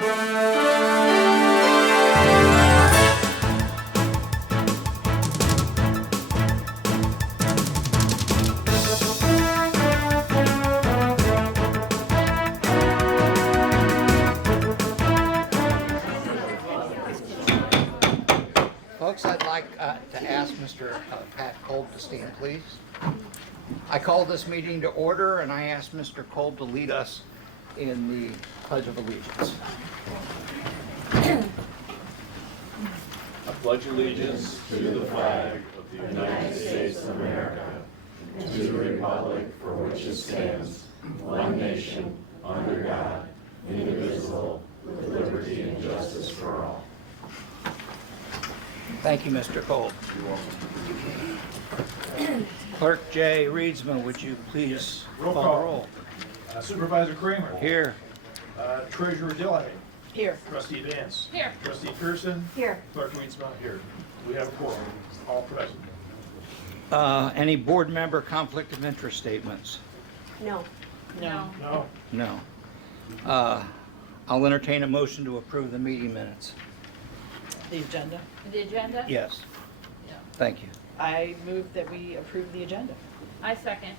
Folks, I'd like to ask Mr. Pat Kolb to stand, please. I call this meeting to order, and I ask Mr. Kolb to lead us in the Pledge of Allegiance. I pledge allegiance to the flag of the United States of America, and to the republic for which it stands, one nation, under God, indivisible, with liberty and justice for all. Thank you, Mr. Kolb. Clerk Jay Reedsma, would you please call the roll? Supervisor Kramer. Here. Treasurer Dillahay. Here. Trustee Vance. Here. Trustee Pearson. Here. Clerk Reedsma here. We have a quorum, all present. Any board member conflict of interest statements? No. No. No. No. I'll entertain a motion to approve the meeting minutes. The agenda? The agenda? Yes. Yeah. Thank you. I move that we approve the agenda. I second.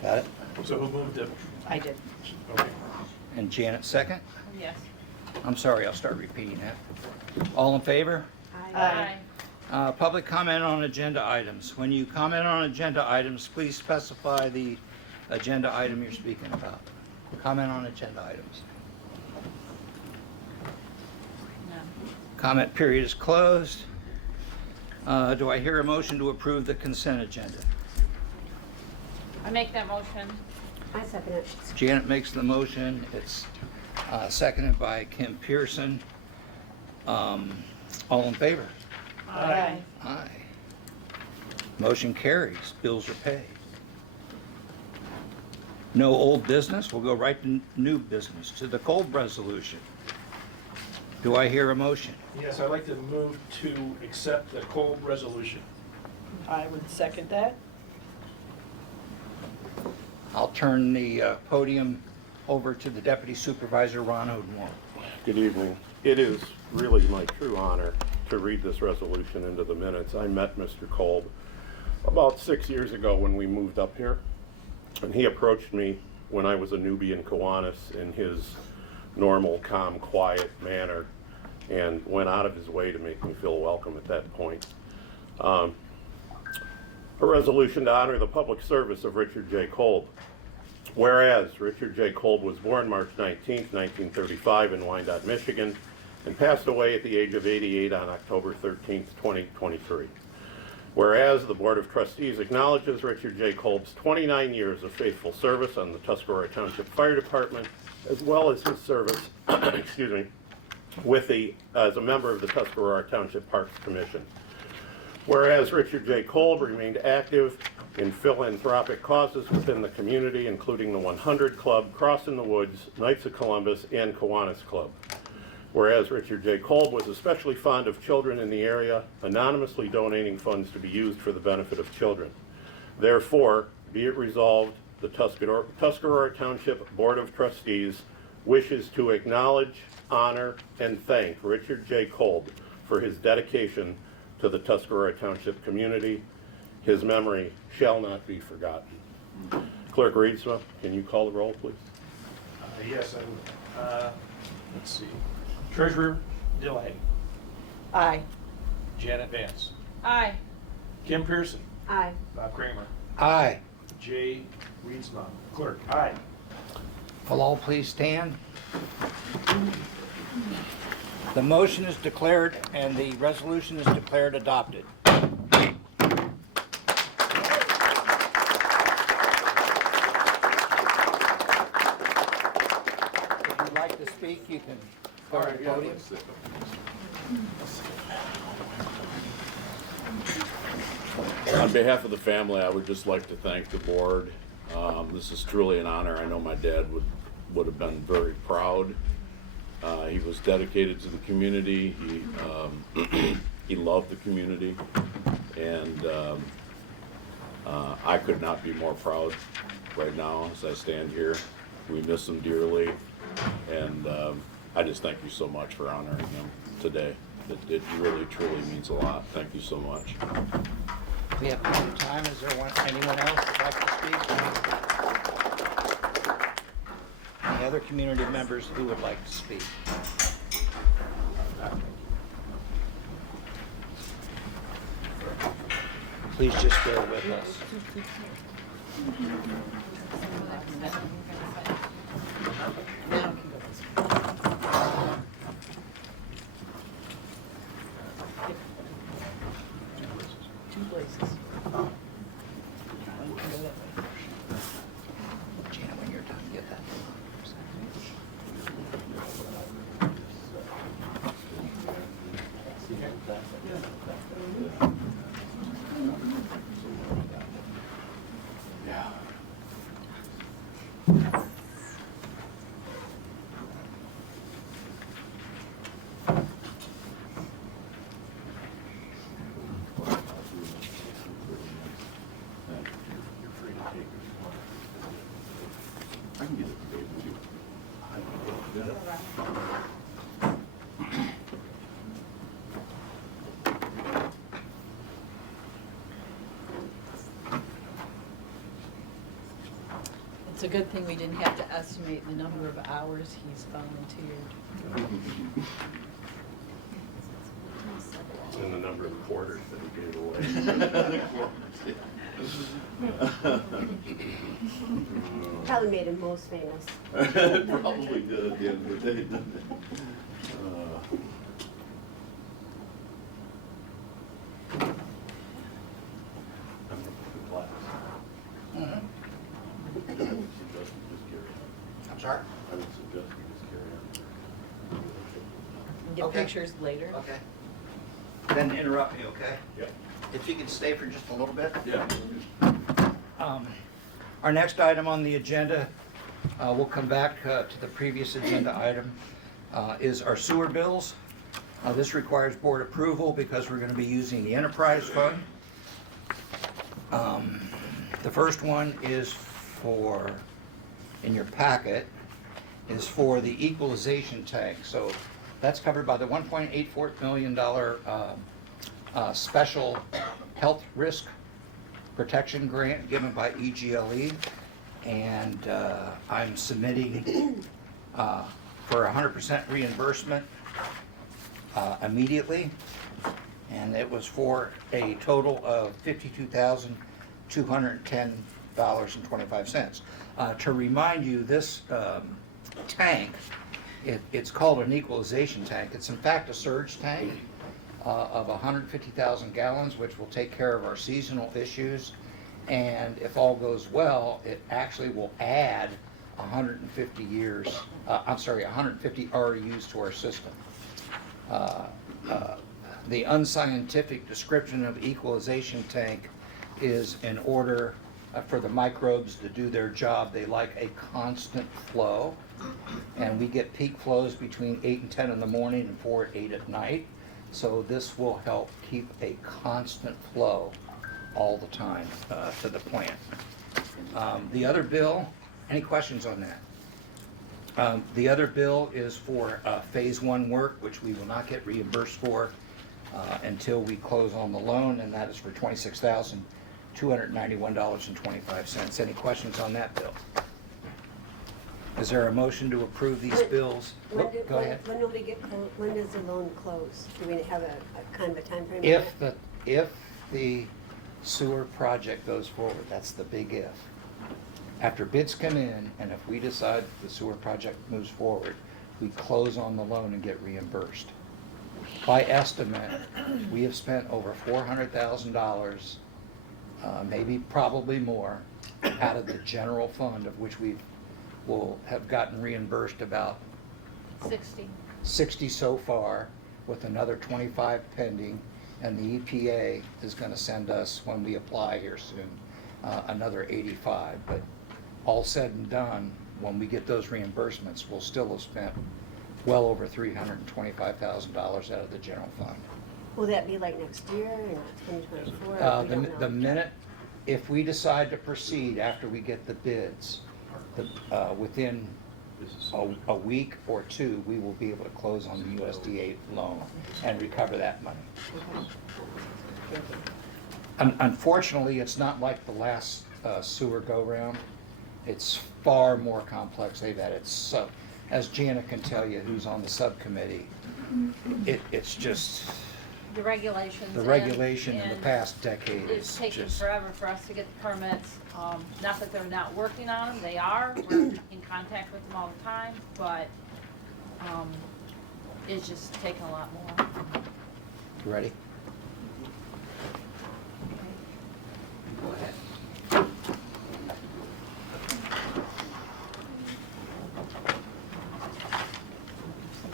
Got it? So who moved it? I did. Okay. And Janet second? Yes. I'm sorry, I'll start repeating that. All in favor? Aye. Public comment on agenda items. When you comment on agenda items, please specify the agenda item you're speaking about. Comment on agenda items. No. Comment period is closed. Do I hear a motion to approve the consent agenda? I make that motion. I second it. Janet makes the motion. It's seconded by Kim Pearson. All in favor? Aye. Aye. Motion carries. Bills are paid. No old business. We'll go right to new business, to the Kolb Resolution. Do I hear a motion? Yes, I'd like to move to accept the Kolb Resolution. I would second that. I'll turn the podium over to the Deputy Supervisor, Ron Odenwald. Good evening. It is really my true honor to read this resolution into the minutes. I met Mr. Kolb about 6 years ago when we moved up here, and he approached me when I was a newbie in Kiwanis in his normal, calm, quiet manner, and went out of his way to make me feel welcome at that point. A resolution to honor the public service of Richard J. Kolb. Whereas Richard J. Kolb was born March 19, 1935 in Wyandotte, Michigan, and passed away at the age of 88 on October 13, 2023. Whereas the Board of Trustees acknowledges Richard J. Kolb's 29 years of faithful service on the Tuscarora Township Fire Department, as well as his service, as a member of the Tuscarora Township Parks Commission. Whereas Richard J. Kolb remained active in philanthropic causes within the community, including the 100 Club, Cross in the Woods, Knights of Columbus, and Kiwanis Club. Whereas Richard J. Kolb was especially fond of children in the area, anonymously donating funds to be used for the benefit of children. Therefore, be it resolved, the Tuscarora Township Board of Trustees wishes to acknowledge, honor, and thank Richard J. Kolb for his dedication to the Tuscarora Township community. His memory shall not be forgotten. Clerk Reedsma, can you call the roll, please? Yes, I would. Let's see. Treasurer Dillahay. Aye. Janet Vance. Aye. Kim Pearson. Aye. Bob Kramer. Aye. Jay Reedsma. Clerk. Aye. Will all please stand? The motion is declared and the resolution is declared adopted. If you'd like to speak, you can go to the podium. On behalf of the family, I would just like to thank the board. This is truly an honor. I know my dad would have been very proud. He was dedicated to the community. He loved the community, and I could not be more proud right now as I stand here. We miss him dearly, and I just thank you so much for honoring him today. It really, truly means a lot. Thank you so much. We have plenty of time. Is there anyone else that'd like to speak? Any other community members who would like to speak? Please just bear with us. Two places. Gina, when you're done, get that. I can get it today too. It's a good thing we didn't have to estimate the number of hours he's volunteered. And the number of quarters that he gave away. Probably made him most famous. Probably did at the end of the day, didn't it? I'm gonna put the glass. Mhm. I would suggest you just carry on. I'm sorry? I would suggest you just carry on. Get Okay. pictures later. Okay. Then interrupt me, okay? Yep. If you could stay for just a little bit. Yeah. Our next item on the agenda, we'll come back to the previous agenda item, is our sewer bills. This requires board approval because we're going to be using the enterprise fund. The first one is for, in your packet, is for the equalization tank. So that's covered by the $1.84 million special health risk protection grant given by EGLE, and I'm submitting for 100% reimbursement immediately, and it was for a total of $52,210.25. To remind you, this tank, it's called an equalization tank. It's in fact a surge tank of 150,000 gallons, which will take care of our seasonal issues. And if all goes well, it actually will add 150 REUs to our system. The unscientific description of equalization tank is in order for the microbes to do their job. They like a constant flow, and we get peak flows between 8 and 10 in the morning and 4 and 8 at night. So this will help keep a constant flow all the time to the plant. The other bill, any questions on that? The other bill is for phase one work, which we will not get reimbursed for until we close on the loan, and that is for $26,291.25. Any questions on that bill? Is there a motion to approve these bills? Go ahead. When do we get, when does the loan close? Do we have a kind of a time frame? If the sewer project goes forward, that's the big if. After bids come in, and if we decide the sewer project moves forward, we close on the loan and get reimbursed. By estimate, we have spent over $400,000, maybe probably more, out of the general fund, of which we will have gotten reimbursed about 60 so far, with another 25 pending, and the EPA is going to send us, when we apply here soon, another 85. But all said and done, when we get those reimbursements, we'll still have spent well over $325,000 out of the general fund. Will that be like next year, in 2024? The minute If we decide to proceed after we get the bids, within a week or two, we will be able to close on the USDA loan and recover that money. Unfortunately, it's not like the last sewer go-round. It's far more complex. They've had it so, as Jana can tell you, who's on the subcommittee, it's just, The regulations. the regulation in the and past decade It's is taking just, forever for us to get the permits. Not that they're not working on them, they are. We're in contact with them all the time, but, it's just taking a lot more. you ready? Go ahead.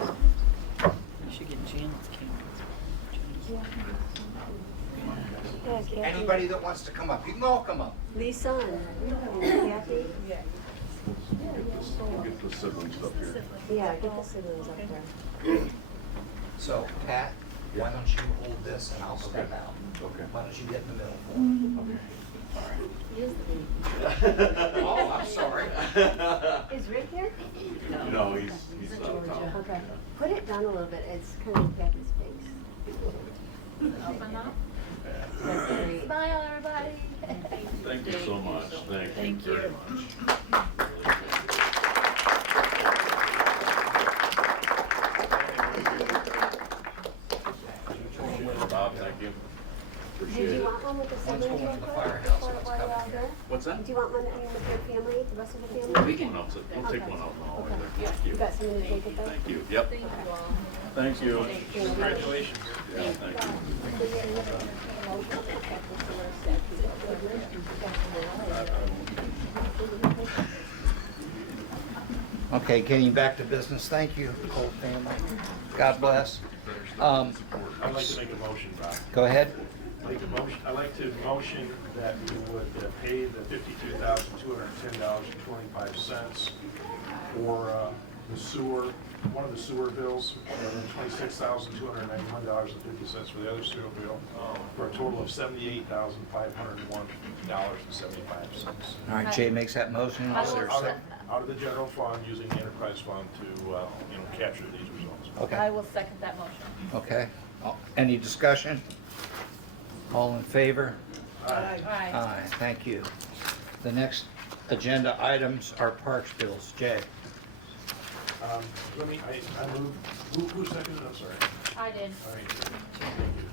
You should get Janet's cameras. Yeah, Kathy. Anybody that wants to come up, you can all come up. Lisa and Kathy. Get the siblings up here. Yeah, get the siblings up there. So, Pat, why don't you hold this and I'll step out? Okay. Why don't you get in the middle? Oh, I'm sorry. Is Rick here? No, he's out of town. Okay. Put it down a little bit. It's kind of Kathy's face. Open up. That's great. Smile, everybody. Thank you so much. Thank you very much. Bob, thank you. Did Appreciate you it. want one with the One's siblings going real to the quick? firehouse, Before- one's while you're coming out there? What's that? Do you want one with your family, the rest of the family? We can, we'll take one out now. Okay. Thank you. You got someone to take it though? Thank you. Yep. Thank you. Congratulations. Yeah, thank you. Okay, getting back to business, thank you, Kolb family. God bless. I'd like to make a motion, Bob. Go ahead. I'd like to motion that we would pay the $52,210.25 for the sewer, one of the sewer bills, $26,291.50 for the other sewer bill, for a total of $78,501.75. All right, Jay makes that motion. Is there a second? Out of the general fund, using the enterprise fund to, capture these results. I Okay, will second that motion. okay. Any discussion? All in favor? Aye. Aye, thank you. The next agenda items are parks bills. Jay? I move, who seconded, I'm sorry. I did. All right, thank you.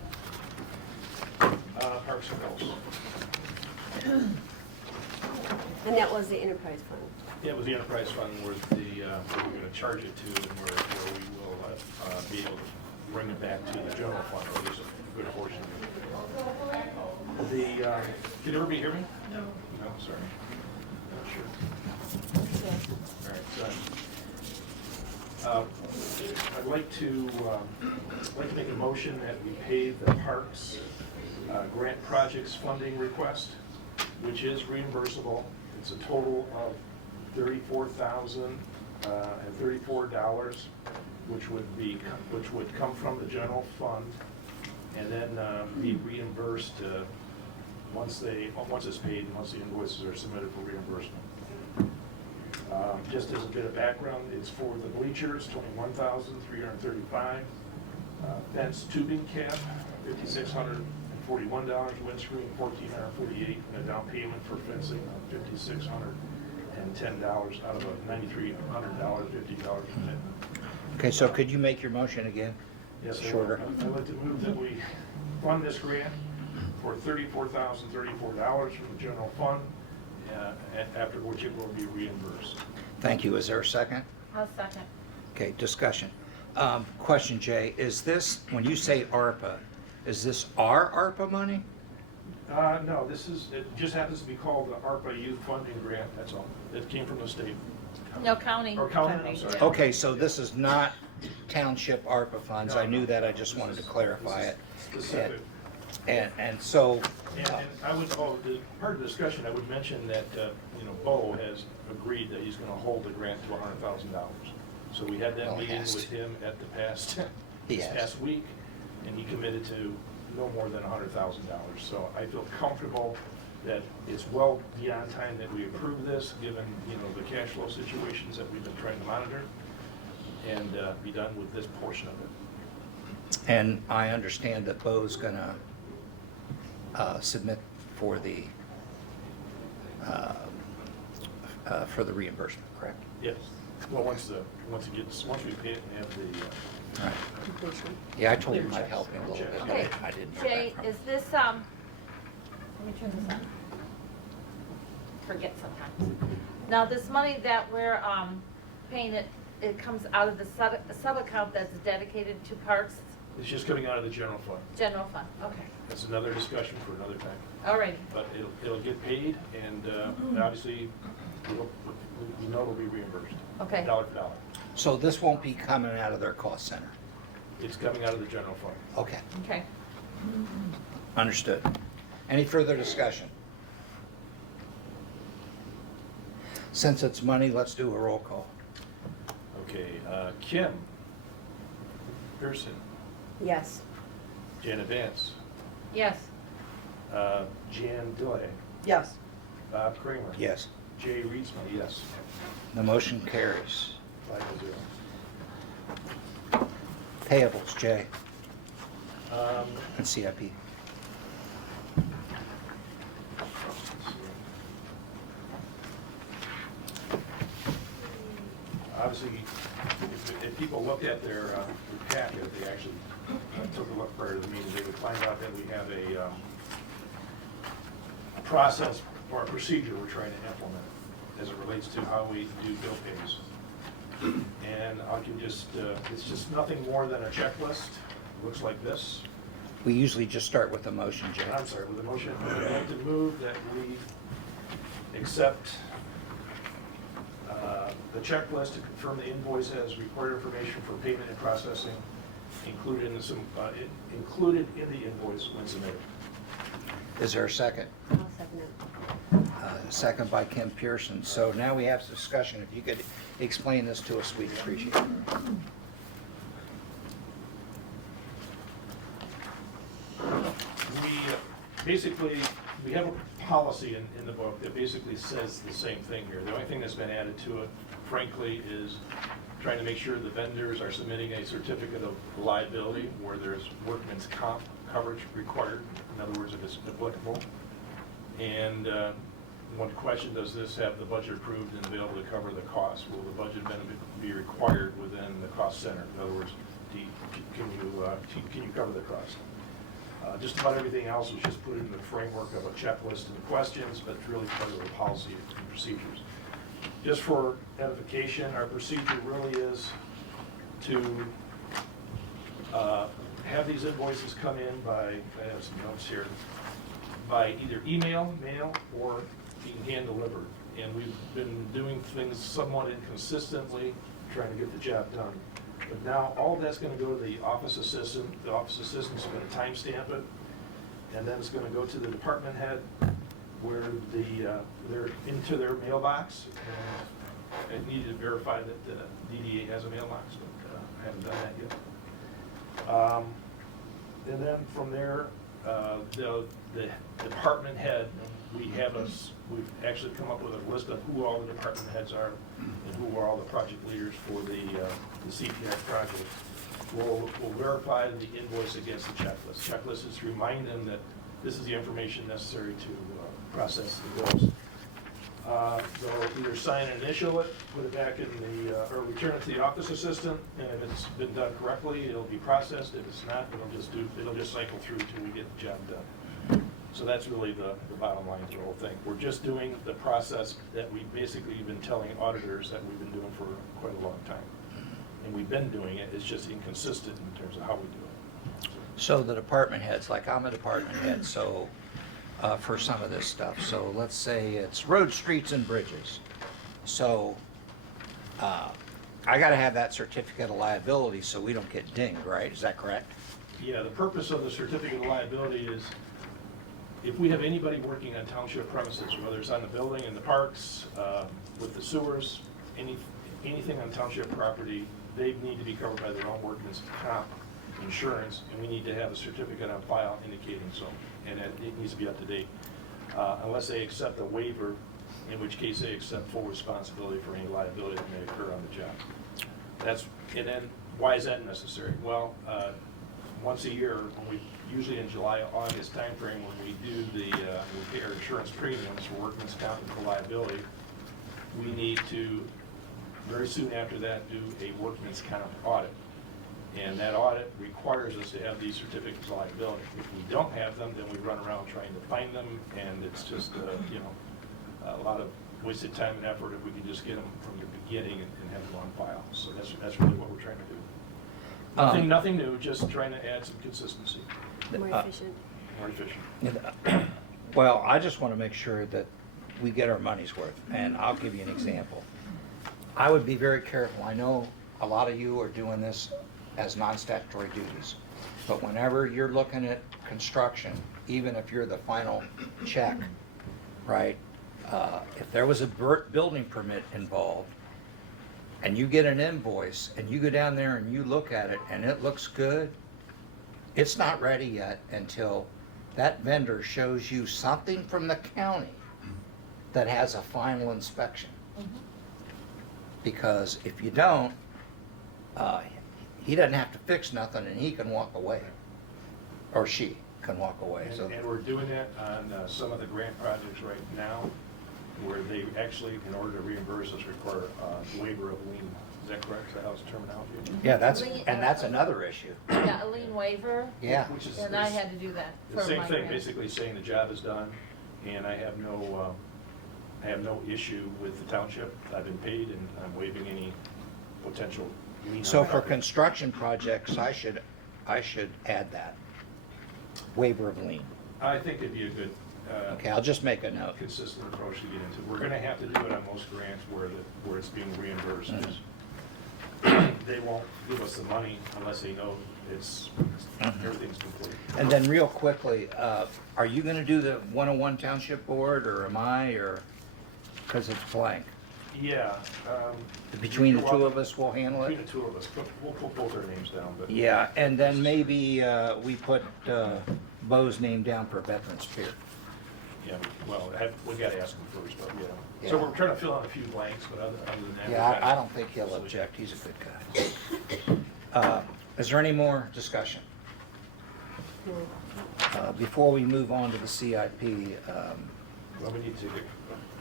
Parks and Bills. And that was the enterprise fund. Yeah, it was the enterprise fund where where we're gonna charge it to and where we will be able to bring it back to the general fund, or at least a good portion of it. Can everybody hear me? No. No, sorry. Not sure. All right, so, I'd like to make a motion that we pay the parks grant projects funding request, which is reimbursable. It's a total of $34,034, which would come from the general fund, and then be reimbursed once it's paid and once the invoices are submitted for reimbursement. Just as a bit of background, it's for the bleachers, $21,335. Fence tubing cap, $5,641. Windscreen, $1,448. And a down payment for fencing of $5,610 out of a $9,300, $50 commit. Okay, so could you make your motion again? Yes, sir. Shorter. I'd like to move that we fund this grant for $34,034 from the general fund, after which it will be reimbursed. Thank you. Is there a second? I'll second. Okay, discussion. Question, Jay, is this, when you say ARPA, is this our ARPA money? No, it just happens to be called the ARPA Youth Funding Grant, that's all. It came from the state. No, county. Or county, I'm sorry. Okay, so this is not township ARPA funds. I knew that, I just wanted to clarify it. Specific. And so, And I would, part of the discussion, I would mention that, Bo has agreed that he's gonna hold the grant to $100,000. So we had that Well, he meeting has with to. him at this He has. past week, and he committed to no more than $100,000. So I feel comfortable that it's well beyond time that we approve this, given, you know, the cash flow situations that we've been trying to monitor, and be done with this portion of it. And I understand that Bo's gonna submit for the reimbursement, correct? Yes. Well, once we pay it and have the, All right. Completion. Yeah, I told him I'd help him a little bit, Okay, but I didn't hear Jay, back from is him. this, let me turn this on. Forget sometimes. Now, this money that we're, paying it comes out of the sub-account that's dedicated to parks, it's just coming out of the general fund. general fund, okay. That's another discussion for another time. All right, But it'll get paid, and obviously, we know it'll be reimbursed. Okay. Dollar for dollar. So this won't be coming out of their cost center? It's coming out of the general fund. Okay, okay. understood. Any further discussion? Since it's money, let's do a roll call. Okay, Kim Pearson, Yes. Janet Vance, Yes, Jan Dillay, Yes. Bob Kramer. Yes. Jay Reedsma, yes. The motion carries. 5-0. Payables, Jay, Um, and CIP. Obviously, if people look at their packet, they actually took a look prior to the meeting, they would find out that we have a process or a procedure we're trying to implement as it relates to how we do bill pays. And I can just, it's just nothing more than a checklist, looks like this. We usually just start with a motion, Jay. I'm sorry, with the motion, I'd like to move that we accept the checklist to confirm the invoice has required information for payment and processing included in the invoice when submitted. Is there a second? I'll second it. Second by Kim Pearson. So now we have discussion. If you could explain this to us, we'd appreciate it. We have a policy in the book that basically says the same thing here. The only thing that's been added to it, frankly, is trying to make sure the vendors are submitting a certificate of liability where there's workman's comp coverage required, in other words, if it's applicable. And one question, does this have the budget approved and available to cover the cost? Will the budget benefit be required within the cost center? In other words, can you cover the cost? Just about everything else was just put in the framework of a checklist and questions, but it's really part of the policy and procedures. Just for edification, our procedure really is to have these invoices come in by, I have some notes here, by either email, mail, or being hand delivered. And we've been doing things somewhat inconsistently, trying to get the job done. But now all of that's gonna go to the office assistant. The office assistant's gonna timestamp it, and then it's gonna go to the department head, where they're into their mailbox. And I needed to verify that the DDA has a mailbox, but I haven't done that yet. And then from there, the department head, we've actually come up with a list of who all the department heads are and who are all the project leaders for the CPI project. We'll verify the invoice against the checklist. Checklist is to remind them that this is the information necessary to process the bills. They'll either sign and initial it, put it back in or return it to the office assistant, and if it's been done correctly, it'll be processed. If it's not, it'll just cycle through till we get the job done. So that's really the bottom line to the whole thing. We're just doing the process that we basically been telling auditors that we've been doing for quite a long time. And we've been doing it, it's just inconsistent in terms of how we do it. So the department heads, like I'm a department head, so for some of this stuff. So let's say it's road, streets, and bridges. So I gotta have that certificate of liability so we don't get dinged, right? Is that correct? Yeah, the purpose of the certificate of liability is if we have anybody working on township premises, whether it's on the building, in the parks, with the sewers, anything on township property, they need to be covered by their own workman's comp insurance, and we need to have a certificate on file indicating so, and it needs to be up to date. unless they accept a waiver, in which case they accept full responsibility for any liability that may occur on the job. And then, why is that necessary? Well, once a year, usually in July, August timeframe, when we do we pay our insurance premiums for workman's comp and for liability, we need to, very soon after that, do a workman's comp audit. And that audit requires us to have these certificates of liability. If we don't have them, then we run around trying to find them, and it's just, a lot of wasted time and effort if we can just get them from the beginning and have them on file. So that's really what we're trying to do. Nothing new, just trying to add some consistency, More efficient. more efficient. Well, I just want to make sure that we get our money's worth, and I'll give you an example. I would be very careful. I know a lot of you are doing this as non-statutory duties, but whenever you're looking at construction, even if you're the final check, right? If there was a building permit involved, and you get an invoice, and you go down there and you look at it, and it looks good, it's not ready yet until that vendor shows you something from the county that has a final inspection. Because if you don't, he doesn't have to fix nothing and he can walk away. Or she can walk away. So And we're doing that on some of the grant projects right now, where they actually, in order to reimburse us, require a waiver of lien. Is that correct? Is that how it's terminology? yeah, that's another issue. Yeah, a lien waiver, Yeah. Which is and I had to do that the for same my thing, grant. basically saying the job is done, and I have no issue with the township. I've been paid, and I'm waiving any potential lien. So on for property. construction projects, I should add that. Waiver of lien. I think it'd be a good, Okay, I'll just make a note. consistent approach to get into. We're gonna have to do it on most grants where it's being reimbursed. They won't give us the money unless they know everything's complete. And then real quickly, are you gonna do the 101 Township Board, or am I, or, because it's blank? Yeah. Between the you're two welcome. of us, we'll handle Between it? the two of us, we'll put both our names down, but. Yeah, and then maybe we put Bo's name down for Veterans Pier. Yeah, well, we gotta ask him first, but yeah. Yeah. So we're trying to fill out a few blanks, but other than that. Yeah, I don't think he'll object, he's a good guy. Is there any more discussion? Before we move on to the CIP, Well, we need to take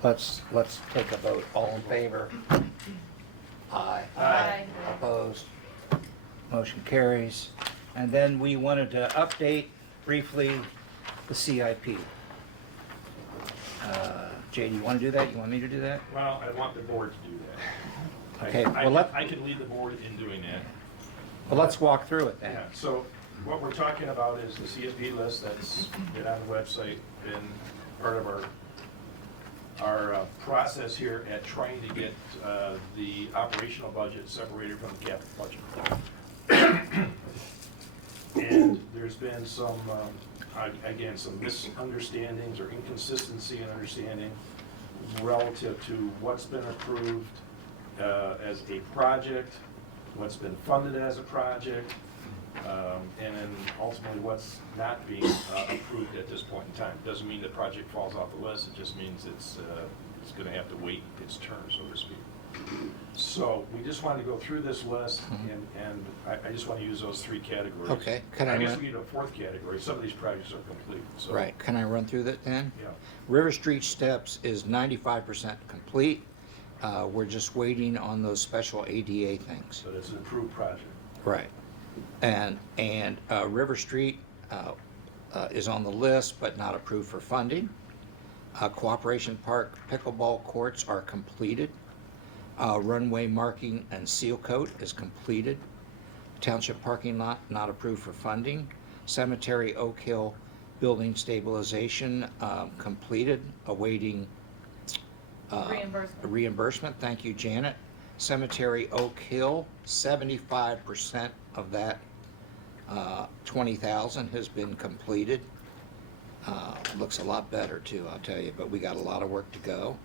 let's take a vote. All in favor? Aye. Aye. Opposed? Motion carries. And then we wanted to update briefly the CIP. Jay, do you want to do that? You want me to do that? Well, I want the board to do that. Okay, I well, I can lead the board in doing that. Well, let's walk through it then. Yeah, so what we're talking about is the CSP list that's been on the website, been part of our process here at trying to get the operational budget separated from the capital budget. And there's been some, again, some misunderstandings or inconsistency in understanding relative to what's been approved as a project, what's been funded as a project, and then ultimately what's not being approved at this point in time. Doesn't mean the project falls off the list, it just means it's gonna have to wait its turn, so to speak. So we just wanted to go through this list, and I just want to use those three categories. Okay, can I I guess run- we need a fourth category. Some of these projects are complete, so. Right, can I run through that then? Yeah. River Street Steps is 95% complete. We're just waiting on those special ADA things. So it's an approved project. Right. And River Street is on the list, but not approved for funding. Cooperation Park pickleball courts are completed. Runway marking and seal coat is completed. Township parking lot not approved for funding. Cemetery Oak Hill building stabilization completed, awaiting reimbursement. Thank you, Janet. Cemetery Oak Hill, 75% of that 20,000 has been completed. Looks a lot better too, I'll tell you, but we got a lot of work to go.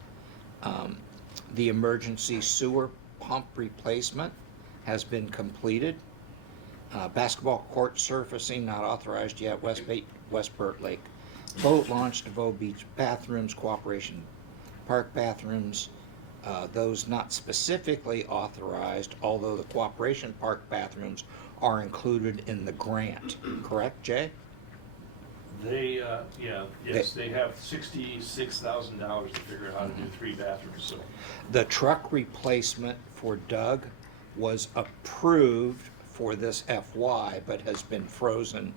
The emergency sewer pump replacement has been completed. Basketball court surfacing not authorized yet, West Burt Lake boat launch, DeVoe Beach bathrooms, Cooperation Park bathrooms, those not specifically authorized, although the Cooperation Park bathrooms are included in the grant, correct, Jay? They, yes, they have $66,000 to figure out how to do 3 bathrooms, so. The truck replacement for Doug was approved for this FY, but has been frozen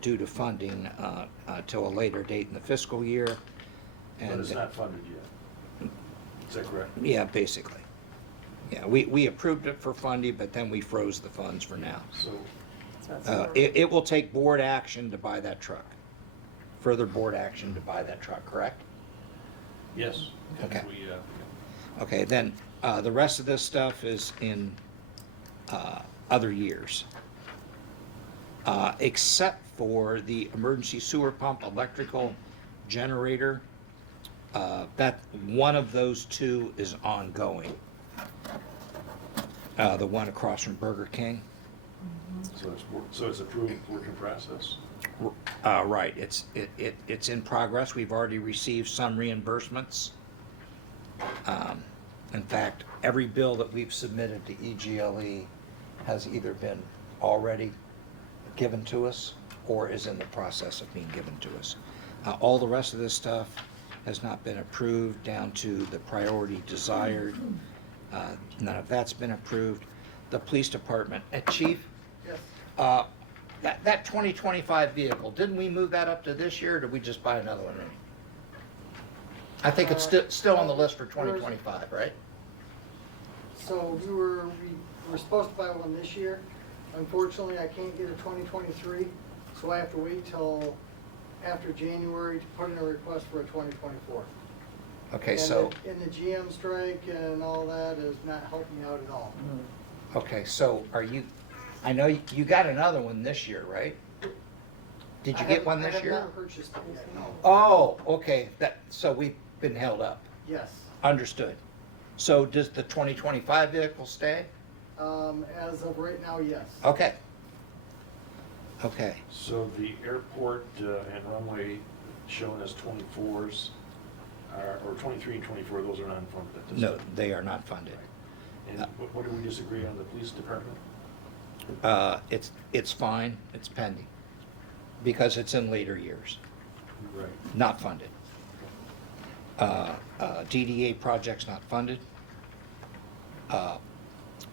due to funding till a later date in the fiscal year. But it's not funded yet. Is that correct? Yeah, basically. Yeah, we approved it for funding, but then we froze the funds for now. So, It will take board action to buy that truck. Further board action to buy that truck, correct? yes. and Okay. we, Okay, then, the rest of this stuff is in other years. Except for the emergency sewer pump, electrical generator, that, one of those two is ongoing. The one across from Burger King. So it's approved work in process? Right, it's in progress. We've already received some reimbursements. In fact, every bill that we've submitted to EGLE has either been already given to us or is in the process of being given to us. All the rest of this stuff has not been approved down to the priority desired. None of that's been approved. The police department, Chief? Yes. That 2025 vehicle, didn't we move that up to this year, or did we just buy another one? I think it's still on the list for 2025, right? So we were supposed to buy one this year. Unfortunately, I can't get a 2023, so I have to wait till after January to put in a request for a 2024. Okay, so, And the GM strike and all that is not helping me out at all. okay, so are you, I know you got another one this year, right? Did you get one this I year? have not purchased it yet, no. Oh, okay, so we've been held up. Yes. Understood. So does the 2025 vehicle stay? As of right now, yes. Okay. Okay, So the airport and runway shown as 24s, or 23 and 24, those are unfunded at this no, time. they are not funded. And what do we disagree on the police department? It's fine, it's pending, because it's in later years, Right. not funded. DDA project's not funded.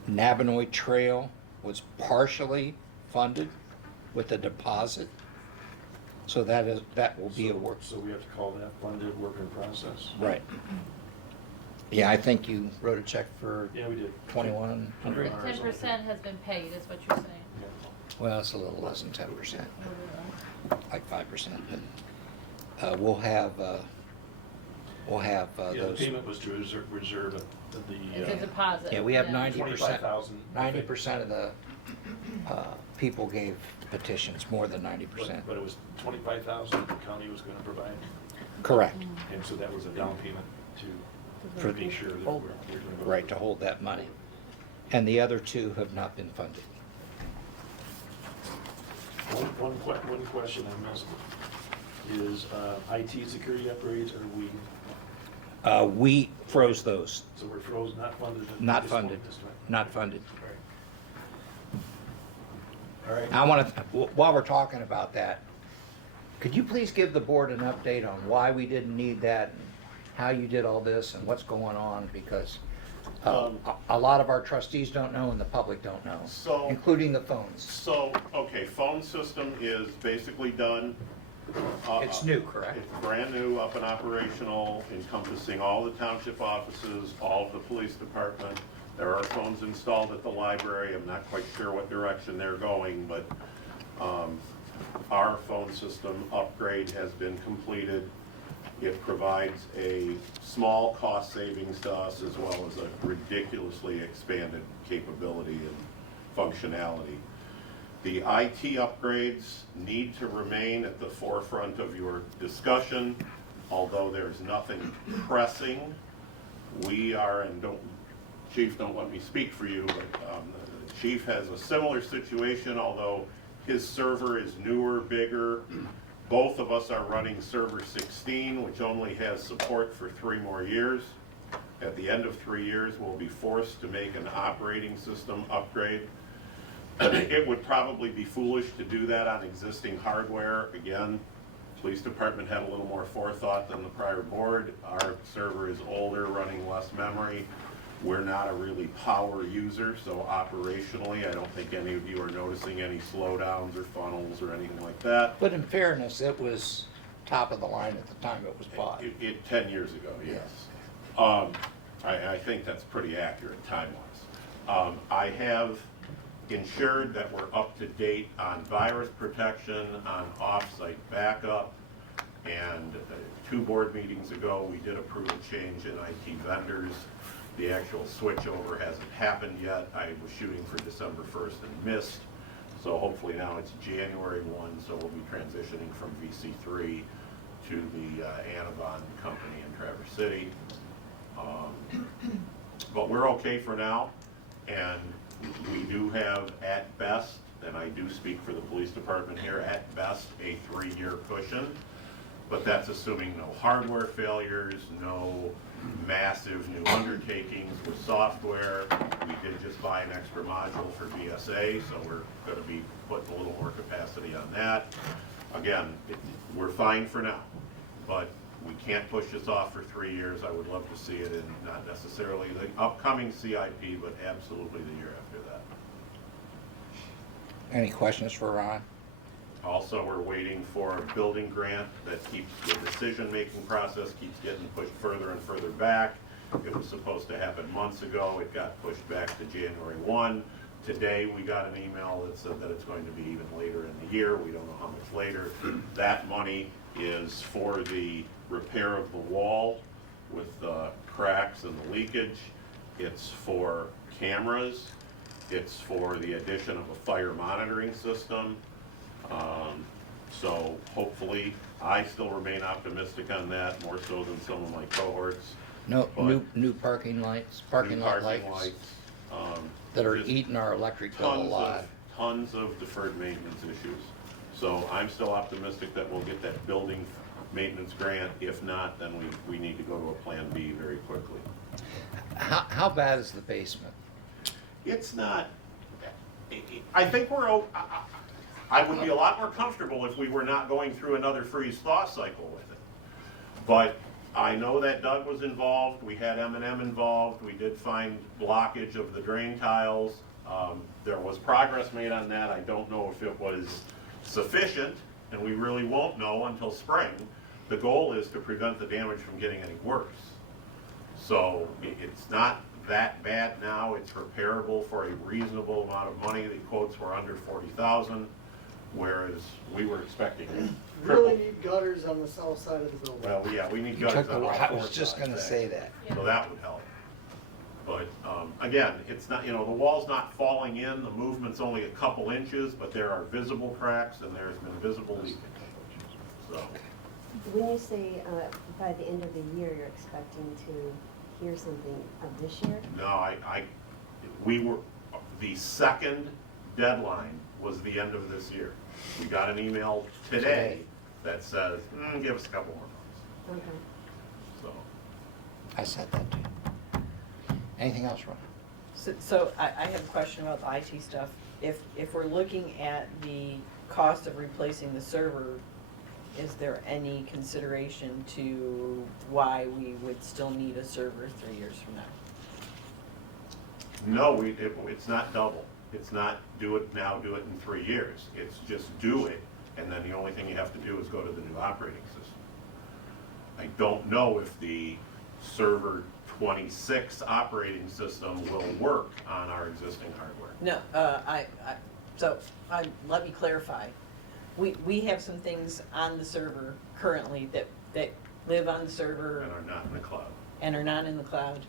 Nabinoid Trail was partially funded with a deposit. So that will be a work. So we have to call that funded work in process? Right. Yeah, I think you wrote a check for Yeah, we did. 2,100. 10% has been paid, is what you're saying. Yeah. Well, it's a little less than 10%, like 5%. But we'll have Yeah, the those. payment was to reserve It's a the deposit. Yeah, we have yeah. 90%. 25,000. 90% of the people gave petitions, more than 90%. But it was 25,000 the county was going to provide, Correct. and so that was a down payment For- to make sure that we're going to. Right, to hold that money. And the other two have not been funded. One question I missed is IT security upgrades, are we, We froze those, so we're frozen, not funded? at not this point, funded, this time? not funded. All right. I want to, while we're talking about that, could you please give the board an update on why we didn't need that, and how you did all this, and what's going on? Because a lot of our trustees don't know, and the public don't know, So- including the phones. So, okay, phone system is basically done. It's new, correct? It's brand new, up and operational, encompassing all the township offices, all of the police department. There are phones installed at the library. I'm not quite sure what direction they're going, but our phone system upgrade has been completed. It provides a small cost savings to us as well as a ridiculously expanded capability and functionality. The IT upgrades need to remain at the forefront of your discussion, although there's nothing pressing. We are, and Chief, don't let me speak for you, but the Chief has a similar situation, although his server is newer, bigger, Both of us are running Server 16, which only has support for 3 more years. At the end of 3 years, we'll be forced to make an operating system upgrade. It would probably be foolish to do that on existing hardware. Again, police department had a little more forethought than the prior board. Our server is older, running less memory. We're not a really power user, so operationally, I don't think any of you are noticing any slowdowns or funnels or anything like that. But in fairness, it was top of the line at the time it was bought. 10 years ago, yes. I think that's pretty accurate time-wise. I have ensured that we're up to date on virus protection, on off-site backup, and 2 board meetings ago, we did approve a change in IT vendors. The actual switchover hasn't happened yet. I was shooting for December 1st and missed, so hopefully now it's January 1, so we'll be transitioning from VC3 to the Anavon company in Traverse City. But we're okay for now, and we do have, at best, and I do speak for the police department here, at best, a 3-year cushion, but that's assuming no hardware failures, no massive new undertakings with software. We did just buy an extra module for VSA, so we're going to be putting a little more capacity on that. Again, we're fine for now, but we can't push this off for 3 years. I would love to see it in not necessarily the upcoming CIP, but absolutely the year after that. Any questions for Ron? Also, we're waiting for a building grant that keeps the decision-making process keeps getting pushed further and further back. It was supposed to happen months ago. It got pushed back to January 1. Today, we got an email that said that it's going to be even later in the year. We don't know how much later. That money is for the repair of the wall with the cracks and the leakage. It's for cameras. It's for the addition of a fire monitoring system. So hopefully, I still remain optimistic on that, more so than some of my cohorts. No, But new parking lights, new parking lot parking lights that are just eating our electric bill a lot. Tons of deferred maintenance issues. So I'm still optimistic that we'll get that building maintenance grant. If not, then we need to go to a plan B very quickly. How bad is the basement? It's not, I think I would be a lot more comfortable if we were not going through another freeze-thaw cycle with it. But I know that Doug was involved, we had M&M involved, we did find blockage of the drain tiles. There was progress made on that. I don't know if it was sufficient, and we really won't know until spring. The goal is to prevent the damage from getting any worse. So it's not that bad now. It's repairable for a reasonable amount of money. The quotes were under $40,000, whereas we were expecting triple. Really need gutters on the south side of the building. Well, yeah, we need You took gutters a on all lot. I 4 was just sides gonna back. say that. So that would help. But again, it's not, the wall's not falling in, the movement's only a couple inches, but there are visible cracks and there's been visible leakage. So, When you say by the end of the year, you're expecting to hear something of this year? no, the second deadline was the end of this year. We got an email today that says, give us a couple more months. Okay. So, I said that too. Anything else, Ron? So I have a question about the IT stuff. If we're looking at the cost of replacing the server, is there any consideration to why we would still need a server 3 years from now? no, it's not double. It's not do it now, do it in 3 years. It's just do it, and then the only thing you have to do is go to the new operating system. I don't know if the server 26 operating system will work on our existing hardware. No, let me clarify. We have some things on the server currently that live on the server And are not in the cloud. and are not in the cloud.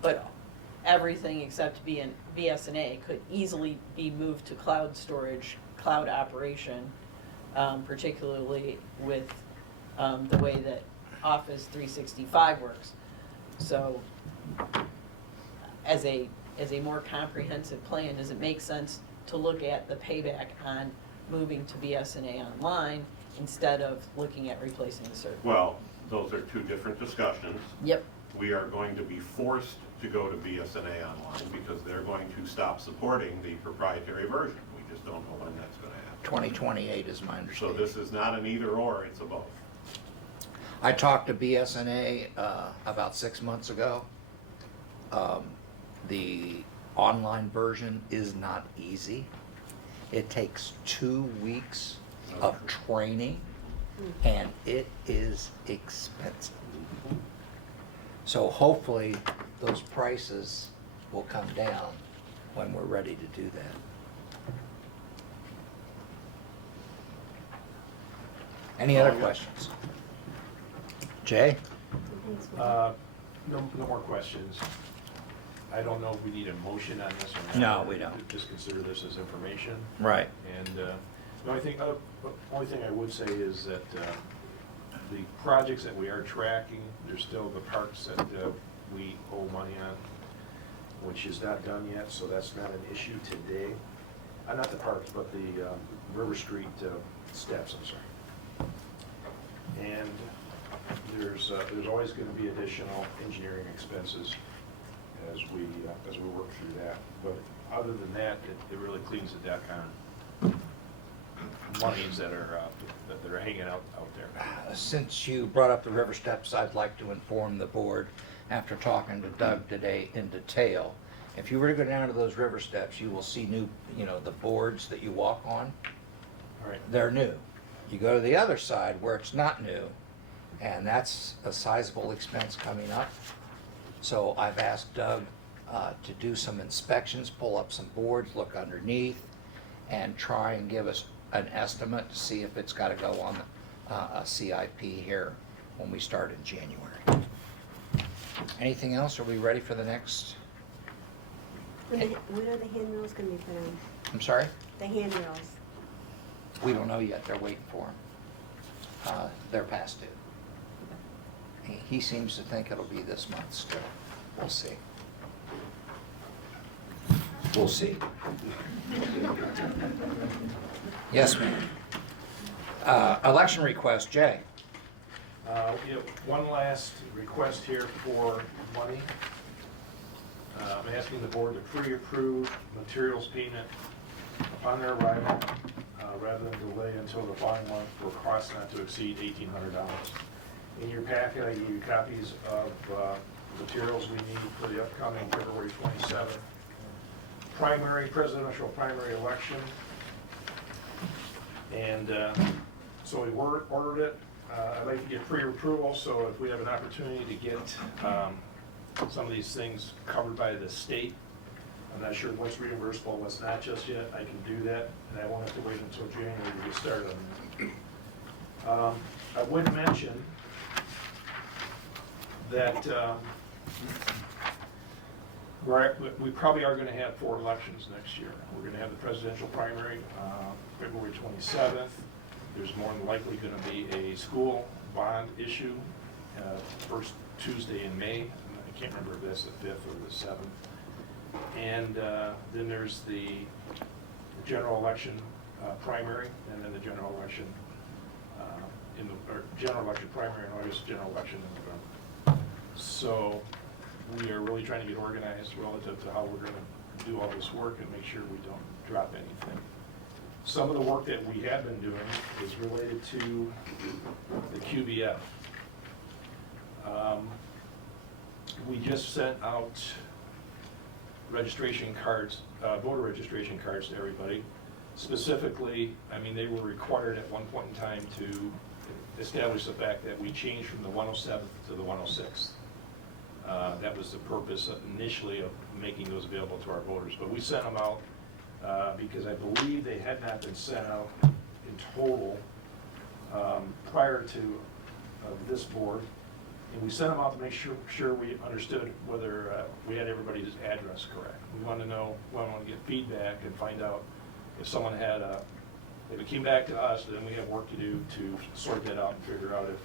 But everything except BSNA could easily be moved to cloud storage, cloud operation, particularly with the way that Office 365 works. So as a more comprehensive plan, does it make sense to look at the payback on moving to BSNA online instead of looking at replacing the circuit. Well, those are two different discussions. Yep. We are going to be forced to go to BSNA online because they're going to stop supporting the proprietary version. We just don't know when that's going to happen. 2028 is my So understanding. this is not an either or, it's a both. I talked to BSNA about 6 months ago. The online version is not easy. It takes 2 weeks of training, and it is expensive. So hopefully, those prices will come down when we're ready to do that. Any other questions? Jay? Thanks, Mike. No more questions. I don't know if we need a motion on this or not. No, we don't. Just consider this as information. Right. And the only thing I would say is that the projects that we are tracking, there's still the parks that we owe money on, which is not done yet, so that's not an issue today. Not the parks, but the River Street steps, I'm sorry. And there's always going to be additional engineering expenses as we work through that. But other than that, it really cleans the deck on monies that are hanging out there. Since you brought up the river steps, I'd like to inform the board, after talking to Doug today in detail, if you were to go down to those river steps, you will see new, the boards that you walk on, All right. they're new. You go to the other side where it's not new, and that's a sizable expense coming up. So I've asked Doug to do some inspections, pull up some boards, look underneath, and try and give us an estimate to see if it's got to go on a CIP here when we start in January. Anything else? Are we ready for the next? When are the handrails gonna be put on? I'm sorry? The handrails? We don't know yet. They're waiting for them. They're past due. He seems to think it'll be this month still. We'll see. We'll see. Yes, ma'am. Election request, Jay. We have one last request here for money. I'm asking the board to pre-approve materials payment upon their arrival, rather than delay until the following month for costs not to exceed $1,800. In your packet, I gave you copies of materials we need for the upcoming February 27th presidential primary election. And so we ordered it. I'd like to get pre-approval, so if we have an opportunity to get some of these things covered by the state, I'm not sure what's reimbursable, what's not just yet, I can do that, and I won't have to wait until January to get started on that. I would mention that we probably are going to have 4 elections next year. We're going to have the presidential primary February 27th. There's more than likely going to be a school bond issue first Tuesday in May. I can't remember if that's the 5th or the 7th. And then there's the general election primary, and then the general election general election primary in August, general election in November. So we are really trying to get organized relative to how we're going to do all this work and make sure we don't drop anything. Some of the work that we have been doing is related to the QBF. We just sent out registration cards, voter registration cards to everybody. Specifically, I mean, they were required at one point in time to establish the fact that we changed from the 107th to the 106th. That was the purpose initially of making those available to our voters. But we sent them out because I believe they had not been sent out in total prior to this board. And we sent them out to make sure we understood whether we had everybody's address correct. We want to know, we want to get feedback and find out if someone had if it came back to us, then we have work to do to sort that out and figure out if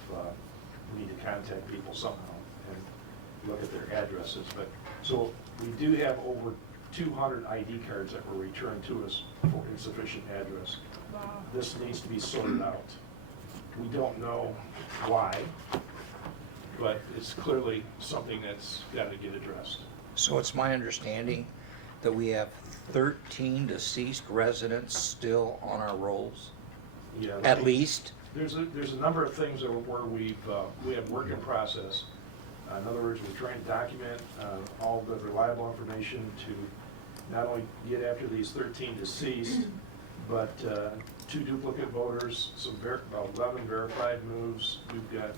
we need to contact people somehow and look at their addresses. But so we do have over 200 ID cards that were returned to us for insufficient address. This needs to be sorted out. We don't know why, but it's clearly something that's got to get addressed. So it's my understanding that we have 13 deceased residents still on our rolls, Yeah, at least? There's a number of things where we have work in process. In other words, we're trying to document all the reliable information to not only get after these 13 deceased, but 2 duplicate voters, about 11 verified moves. We've got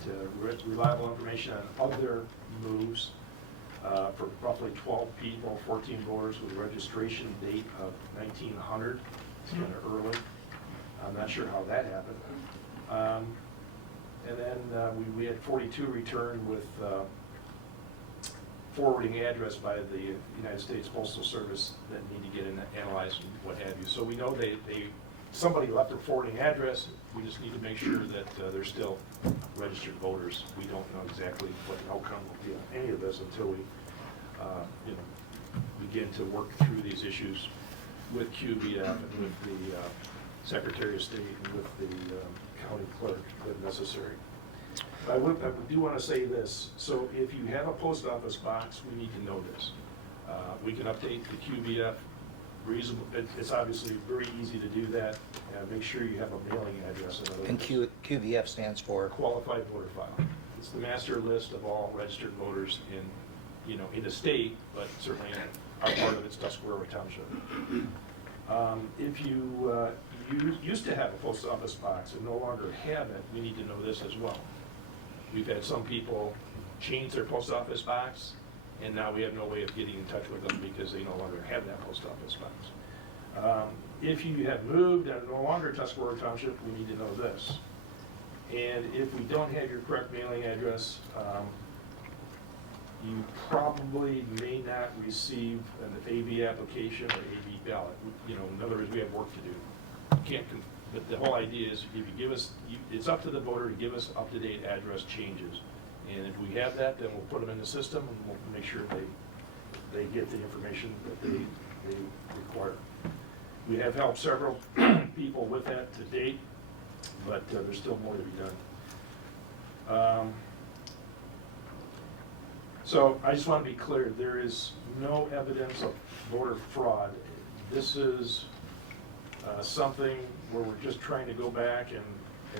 reliable information on other moves for roughly 12 people, 14 voters with a registration date of 1900. It's kind of early. I'm not sure how that happened. And then we had 42 returned with forwarding address by the United States Postal Service that need to get analyzed and what have you. So we know somebody left a forwarding address. We just need to make sure that they're still registered voters. We don't know exactly what the outcome will be on any of this until we begin to work through these issues with QBF and with the Secretary of State and with the county clerk if necessary. I do want to say this. So if you have a post office box, we need to know this. We can update the QBF reasonable. It's obviously very easy to do that. Make sure you have a mailing address. And QVF stands for? Qualified voter file. It's the master list of all registered voters in the state, but certainly our part of it's Tuscarora Township. If you used to have a post office box and no longer have it, we need to know this as well. We've had some people change their post office box, and now we have no way of getting in touch with them because they no longer have that post office box. If you have moved and are no longer Tuscarora Township, we need to know this. And if we don't have your correct mailing address, you probably may not receive an AB application or AB ballot. In other words, we have work to do. But the whole idea is if you give us, it's up to the voter to give us up-to-date address changes. And if we have that, then we'll put them in the system and we'll make sure they get the information that they require. We have helped several people with that to date, but there's still more to be done. So I just want to be clear, there is no evidence of voter fraud. This is something where we're just trying to go back and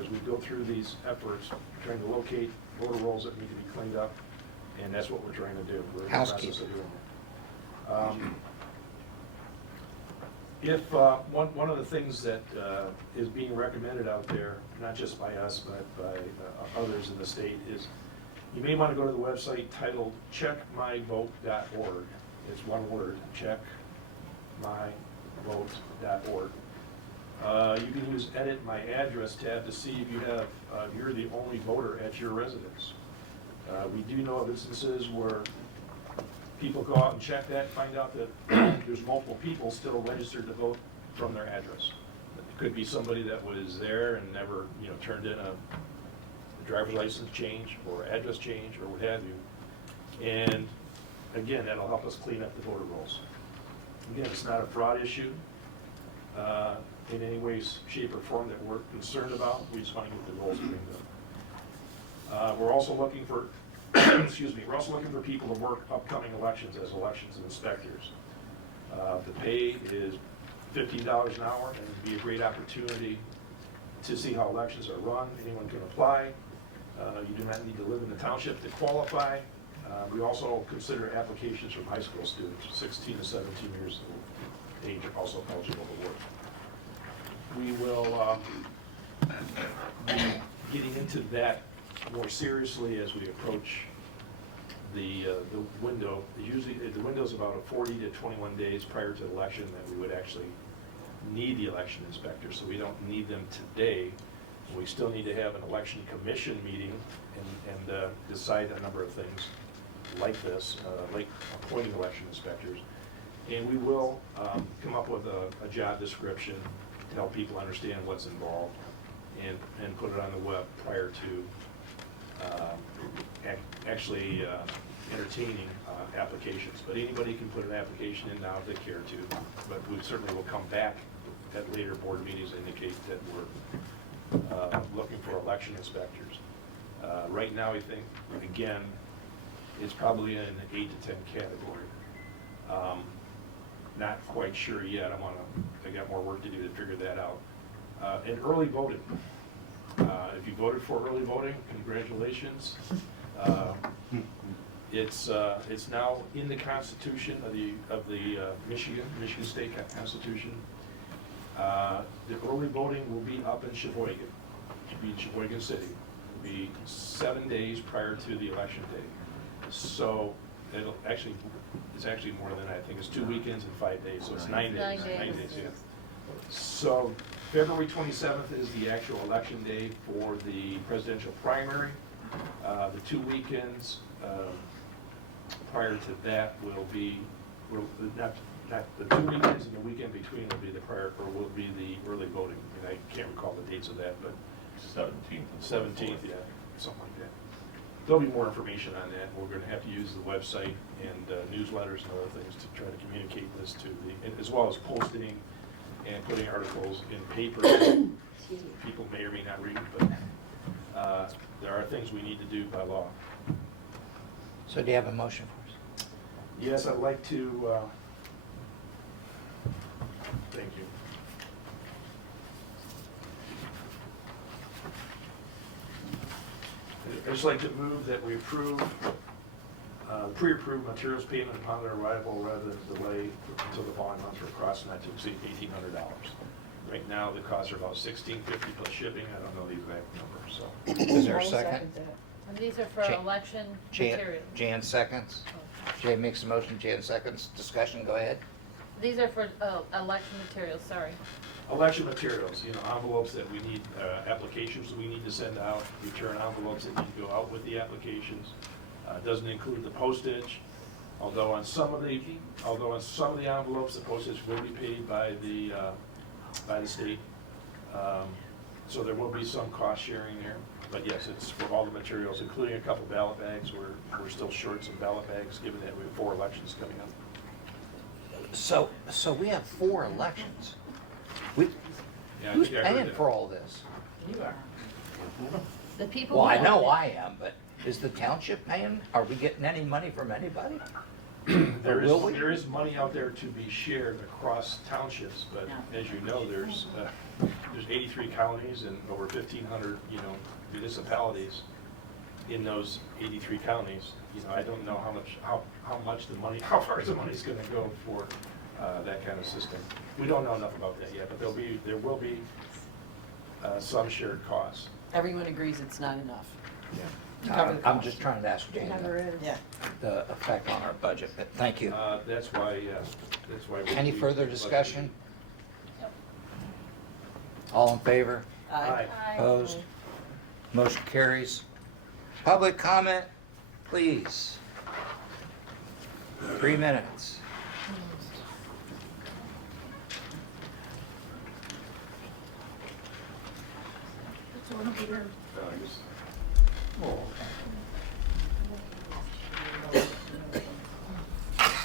as we go through these efforts, trying to locate voter rolls that need to be cleaned up, and that's what we're trying to do. We're in the process of doing that. One of the things that is being recommended out there, not just by us, but by others in the state, is you may want to go to the website titled checkmyvote.org. It's one word, checkmyvote.org. You can use Edit My Address tab to see if you're the only voter at your residence. We do know of instances where people go out and check that, find out that there's multiple people still registered to vote from their address. It could be somebody that was there and never, turned in a driver's license change or address change or what have you. And again, that'll help us clean up the voter rolls. Again, it's not a fraud issue in any way, shape, or form that we're concerned about. We just want to get the rolls cleaned up. We're also looking for, we're also looking for people to work upcoming elections as elections inspectors. The pay is $15 an hour, and it'd be a great opportunity to see how elections are run. Anyone can apply. You do not need to live in the township to qualify. We also consider applications from high school students, 16 to 17 years of age, are also eligible to work. We will be getting into that more seriously as we approach the window. Usually, the window is about 40 to 21 days prior to the election that we would actually need the election inspector. So we don't need them today. We still need to have an election commission meeting and decide a number of things like this, like appointing election inspectors. And we will come up with a job description to help people understand what's involved and put it on the web prior to actually entertaining applications. But anybody can put an application in now if they care to. But we certainly will come back at later board meetings and indicate that we're looking for election inspectors. Right now, I think, again, it's probably in the 8 to 10 category. Not quite sure yet. I got more work to do to figure that out. And early voting. If you voted for early voting, congratulations. It's now in the Constitution of the Michigan State Constitution. The early voting will be up in Sheboygan. It'll be in Sheboygan City. It'll be 7 days prior to the election day. So it's actually more than that. I think it's 2 weekends and 5 days, so it's 9 days. 9 days, yeah. So February 27th is the actual election day for the presidential primary. The 2 weekends prior to that will be, not the 2 weekends and the weekend between will be the early voting. And I can't recall the dates of that, but 17th, yeah, something like that. There'll be more information on that. We're going to have to use the website and newsletters and other things to try to communicate this to as well as posting and putting articles in paper. People may or may not read, but there are things we need to do by law. So do you have a motion for us? Yes, I'd like to, thank you. I'd just like to move that we approve, pre-approved materials payment upon their arrival rather than delay until the following month for a cost not to exceed $1,800. Right now, the costs are about $1,650 plus shipping. I don't know the exact number, so. Is there a I'll second? that. And these are for Jan- election Jan, materials. Jan seconds. Jay makes a motion, Jan seconds. Discussion, go ahead. These are for election materials, sorry. Election materials, envelopes that we need, applications that we need to send out, return envelopes that need to go out with the applications. It doesn't include the postage, although on some of the envelopes, the postage will be paid by the state. So there will be some cost sharing there. But yes, it's for all the materials, including a couple ballot bags. We're still short some ballot bags, given that we have 4 elections coming up. So we have 4 elections. Yeah, Who's I heard paying that. for all this? You are. The people. Well, I who know own it. I am, but is the township paying? Are we getting any money from anybody? There Will we? is money out there to be shared across townships, but as you know, there's 83 counties and over 1,500, municipalities in those 83 counties. I don't know how far the money's going to go for that kind of system. We don't know enough about that yet, but there will be some shared costs. Everyone agrees it's not enough. Yeah. I'm just trying to ascertain Never is. Yeah. the effect on our budget, but thank you. That's why. Any further discussion? All in favor? Aye. Opposed? Motion carries. Public comment, please. 3 minutes.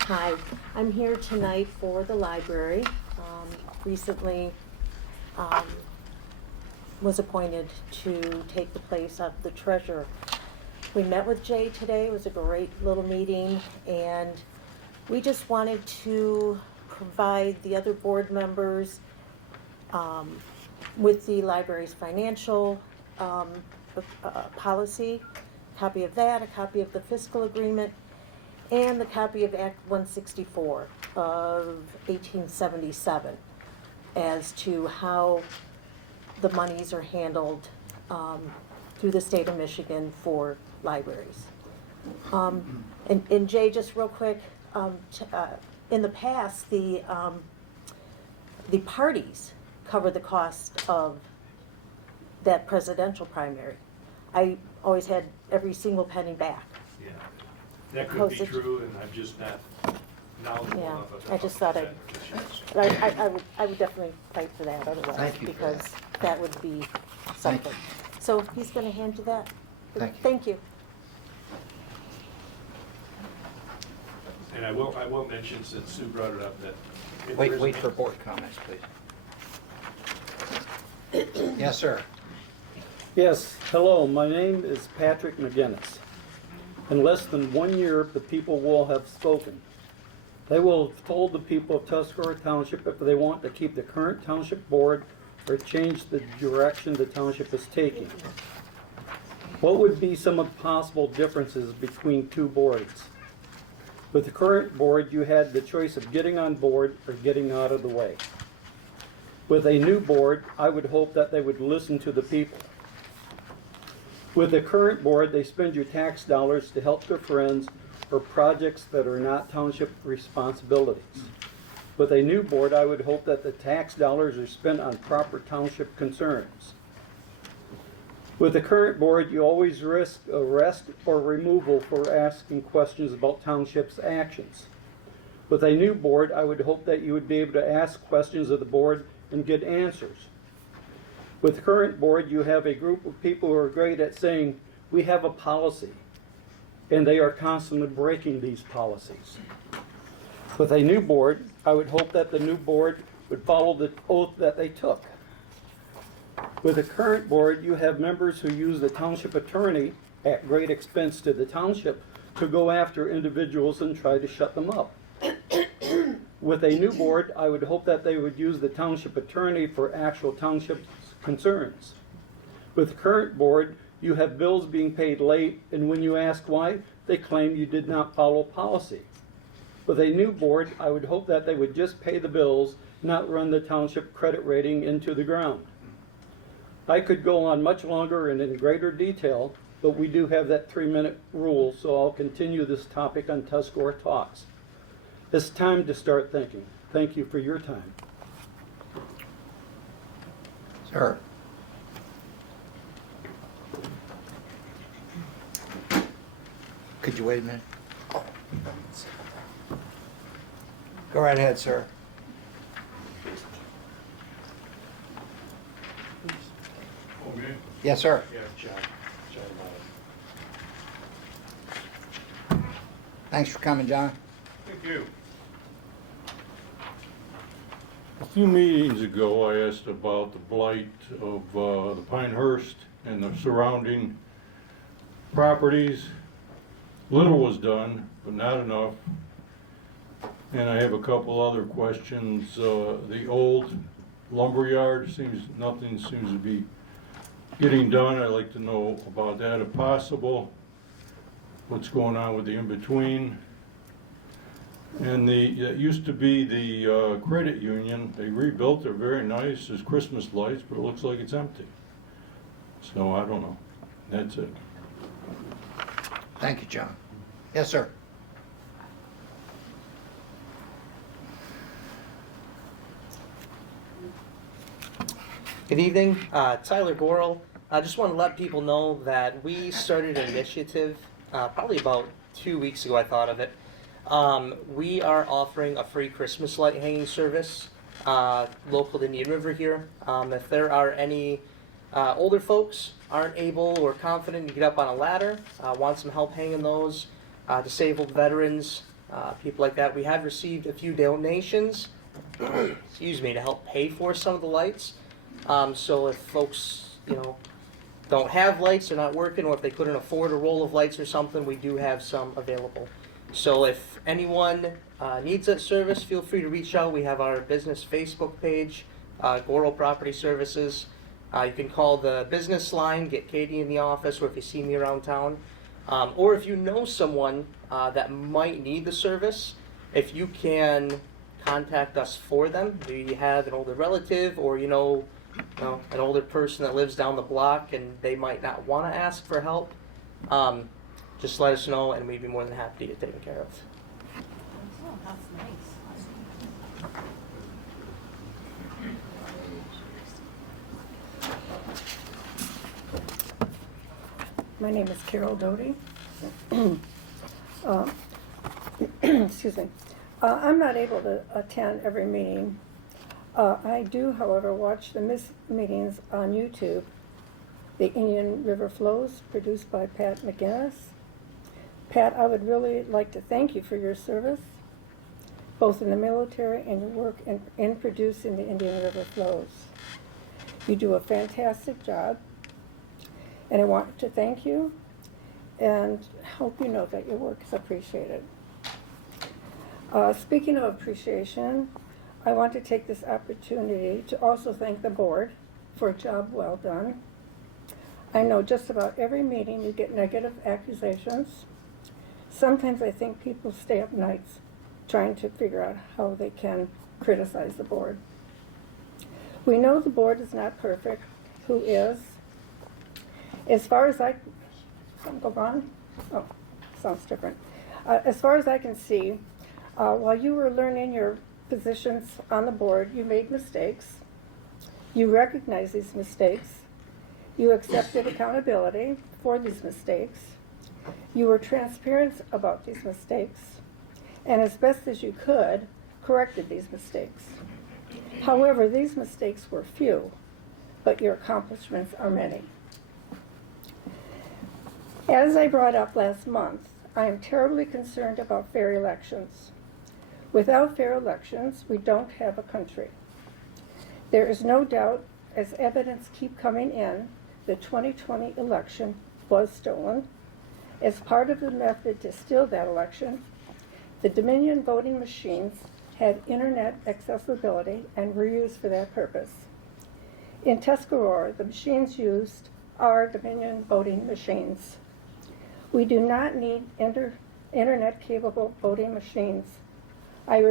Hi, I'm here tonight for the library. Recently was appointed to take the place of the treasurer. We met with Jay today. It was a great little meeting, and we just wanted to provide the other board members with the library's financial policy, copy of that, a copy of the fiscal agreement, and the copy of Act 164 of 1877 as to how the monies are handled through the state of Michigan for libraries. And Jay, just real quick, in the past, the parties cover the cost of that presidential primary. I always had every single penny back. Yeah, that could be Postage. true, and I'm just not knowledgeable Yeah, enough of I just thought that. I would definitely fight for that otherwise. Thank you for Because that. that would be Thank something. you. So he's gonna hand you that? Thank you. Thank you. And I will mention, since Sue brought it up, that. if there Wait is for board comments, please. Yes, sir. Yes, hello, my name is Patrick McGinnis. In less than 1 year, the people will have spoken. They will have told the people of Tuscarora Township if they want to keep the current township board or change the direction the township is taking. What would be some of the possible differences between two boards? With the current board, you had the choice of getting on board or getting out of the way. With a new board, I would hope that they would listen to the people. With the current board, they spend your tax dollars to help their friends or projects that are not township responsibilities. With a new board, I would hope that the tax dollars are spent on proper township concerns. With the current board, you always risk arrest or removal for asking questions about township's actions. With a new board, I would hope that you would be able to ask questions of the board and get answers. With the current board, you have a group of people who are great at saying, we have a policy, and they are constantly breaking these policies. With a new board, I would hope that the new board would follow the oath that they took. With the current board, you have members who use the township attorney at great expense to the township to go after individuals and try to shut them up. With a new board, I would hope that they would use the township attorney for actual township concerns. With the current board, you have bills being paid late, and when you ask why, they claim you did not follow policy. With a new board, I would hope that they would just pay the bills, not run the township credit rating into the ground. I could go on much longer and in greater detail, but we do have that 3-minute rule, so I'll continue this topic on Tuscarora Talks. It's time to start thinking. Thank you for your time. Sir. Could you wait a minute? Go right ahead, sir. Okay. Yes, sir. Yeah, John Thanks for coming, John. Thank you. A few meetings ago, I asked about the blight of the Pinehurst and the surrounding properties. Little was done, but not enough. And I have a couple other questions. The old lumberyard nothing seems to be getting done. I'd like to know about that if possible. What's going on with the in-between? And it used to be the credit union. They rebuilt. They're very nice. There's Christmas lights, but it looks like it's empty. So I don't know. That's it. Thank you, John. Yes, sir. Good evening, Tyler Gorel. I just want to let people know that we started an initiative probably about 2 weeks ago. I thought of it. We are offering a free Christmas light hanging service local to Indian River here. If there are any older folks aren't able or confident to get up on a ladder, want some help hanging those, disabled veterans, people like that, we have received a few donations, excuse me, to help pay for some of the lights. So if folks, don't have lights, they're not working, or if they couldn't afford a roll of lights or something, we do have some available. So if anyone needs that service, feel free to reach out. We have our business Facebook page, Gorel Property Services. You can call the business line, get Katie in the office, or if you see me around town. Or if you know someone that might need the service, if you can contact us for them. Do you have an older relative, or an older person that lives down the block and they might not want to ask for help? Just let us know, and we'd be more than happy to get taken care of. Oh, that's nice. My name is Carol Doty. Excuse me. I'm not able to attend every meeting. I do, however, watch the meetings on YouTube. The Indian River Flows, produced by Pat McGinnis. Pat, I would really like to thank you for your service, both in the military and your work in producing the Indian River Flows. You do a fantastic job. And I want to thank you and hope you know that your work is appreciated. Speaking of appreciation, I want to take this opportunity to also thank the board for a job well done. I know just about every meeting you get negative accusations. Sometimes I think people stay up nights trying to figure out how they can criticize the board. We know the board is not perfect. Who is? As far as something go wrong? Oh, sounds different. As far as I can see, while you were learning your positions on the board, you made mistakes. You recognized these mistakes. You accepted accountability for these mistakes. You were transparent about these mistakes, and as best as you could, corrected these mistakes. However, these mistakes were few, but your accomplishments are many. As I brought up last month, I am terribly concerned about fair elections. Without fair elections, we don't have a country. There is no doubt, as evidence keep coming in, the 2020 election was stolen. As part of the method to steal that election, the Dominion voting machines had internet accessibility and were used for that purpose. In Tuscarora, the machines used are Dominion voting machines. We do not need internet-capable voting machines. I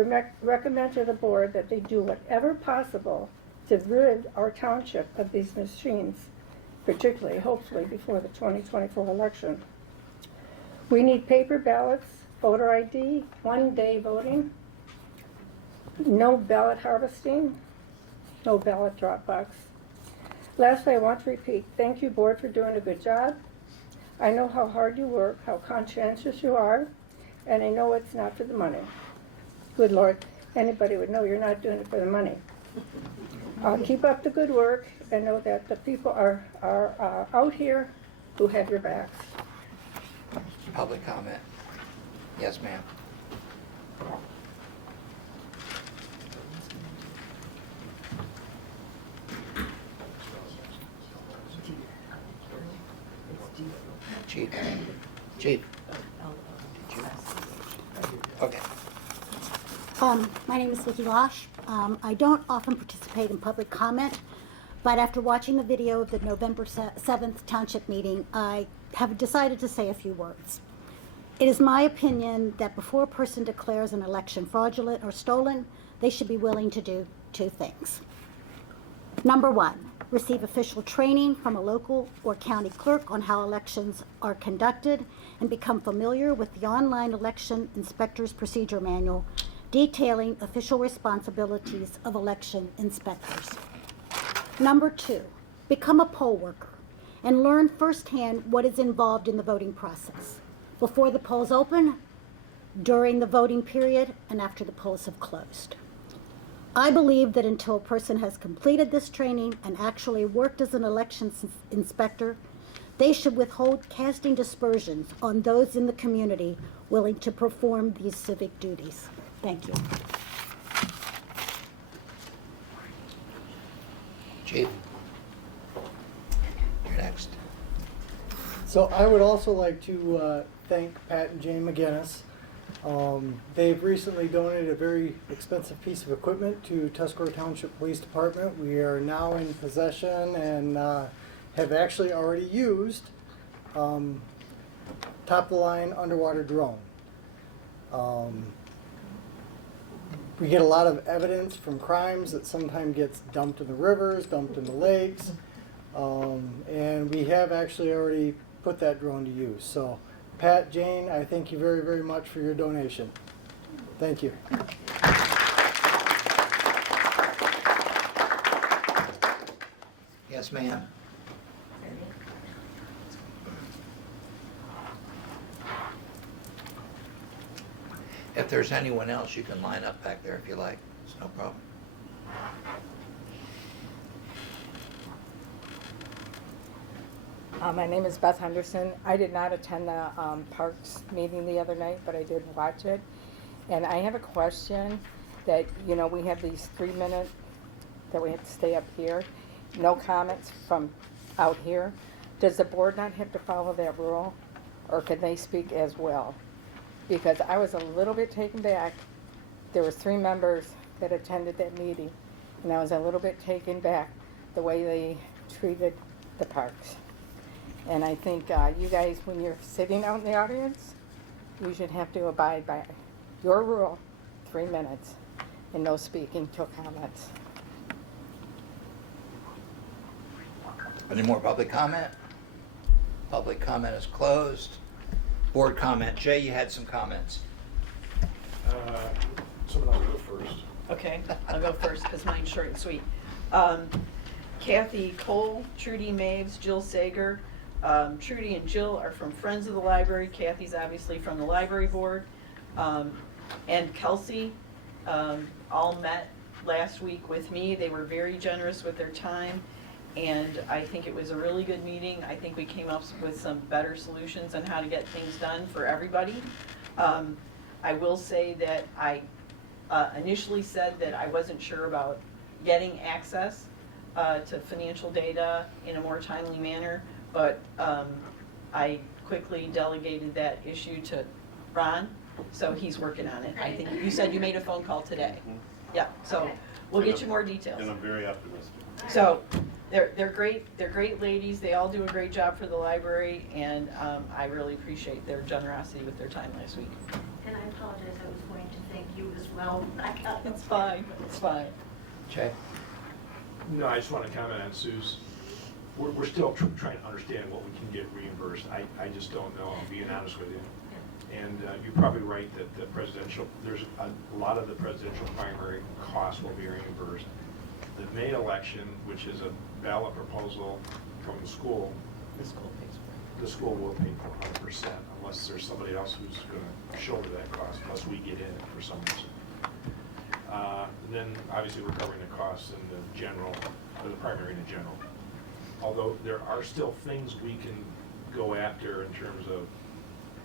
recommend to the board that they do whatever possible to rid our township of these machines, particularly, hopefully, before the 2024 election. We need paper ballots, voter ID, one-day voting, no ballot harvesting, no ballot drop box. Lastly, I want to repeat, thank you, board, for doing a good job. I know how hard you work, how conscientious you are, and I know it's not for the money. Good Lord, anybody would know you're not doing it for the money. Keep up the good work and know that the people are out here who have your backs. Public comment. Yes, ma'am. Chief. Chief. Okay. My name is Vicki Losh. I don't often participate in public comment, but after watching the video of the November 7th Township meeting, I have decided to say a few words. It is my opinion that before a person declares an election fraudulent or stolen, they should be willing to do two things. Number one, receive official training from a local or county clerk on how elections are conducted and become familiar with the online election inspector's procedure manual detailing official responsibilities of election inspectors. Number two, become a poll worker and learn firsthand what is involved in the voting process before the polls open, during the voting period, and after the polls have closed. I believe that until a person has completed this training and actually worked as an elections inspector, they should withhold casting dispersions on those in the community willing to perform these civic duties. Thank you. Chief. You're next. So I would also like to thank Pat and Jane McGinnis. They've recently donated a very expensive piece of equipment to Tuscarora Township Police Department. We are now in possession and have actually already used top-of-the-line underwater drone. We get a lot of evidence from crimes that sometimes gets dumped in the rivers, dumped in the lakes, and we have actually already put that drone to use. So, Pat, Jane, I thank you very, very much for your donation. Thank you. Yes, ma'am. If there's anyone else, you can line up back there if you like. It's no problem. My name is Beth Henderson. I did not attend the Parks meeting the other night, but I did watch it. And I have a question that, you know, we have these 3 minutes that we have to stay up here. No comments from out here. Does the board not have to follow that rule, or can they speak as well? Because I was a little bit taken back. There was 3 members that attended that meeting, and I was a little bit taken back the way they treated the parks. And I think you guys, when you're sitting out in the audience, you should have to abide by your rule, 3 minutes, and no speaking till comments. Any more public comment? Public comment is closed. Board comment. Jay, you had some comments. Someone else go first. Okay, I'll go first because mine's short and sweet. Kathy Cole, Trudy Maves, Jill Sager. Trudy and Jill are from Friends of the Library. Kathy's obviously from the library board. And Kelsey all met last week with me. They were very generous with their time, and I think it was a really good meeting. I think we came up with some better solutions on how to get things done for everybody. I will say that I initially said that I wasn't sure about getting access to financial data in a more timely manner, but I quickly delegated that issue to Ron, so he's working on it. I think you said you made a phone call today. Yeah, so we'll get you more details. And I'm very optimistic. So they're great ladies. They all do a great job for the library, and I really appreciate their generosity with their time last week. And I apologize, I was going to thank you as well. It's fine, it's fine. Jay? No, I just want to comment on Sue's. We're still trying to understand what we can get reimbursed. I just don't know, I'm being honest with you. And you're probably right that the presidential, there's a lot of the presidential primary costs will be reimbursed. The May election, which is a ballot proposal from the school, The school pays for it. the school will pay for 100% unless there's somebody else who's going to shoulder that cost, unless we get in it for some reason. Then obviously we're covering the costs in the general, or the primary and the general. Although there are still things we can go after in terms of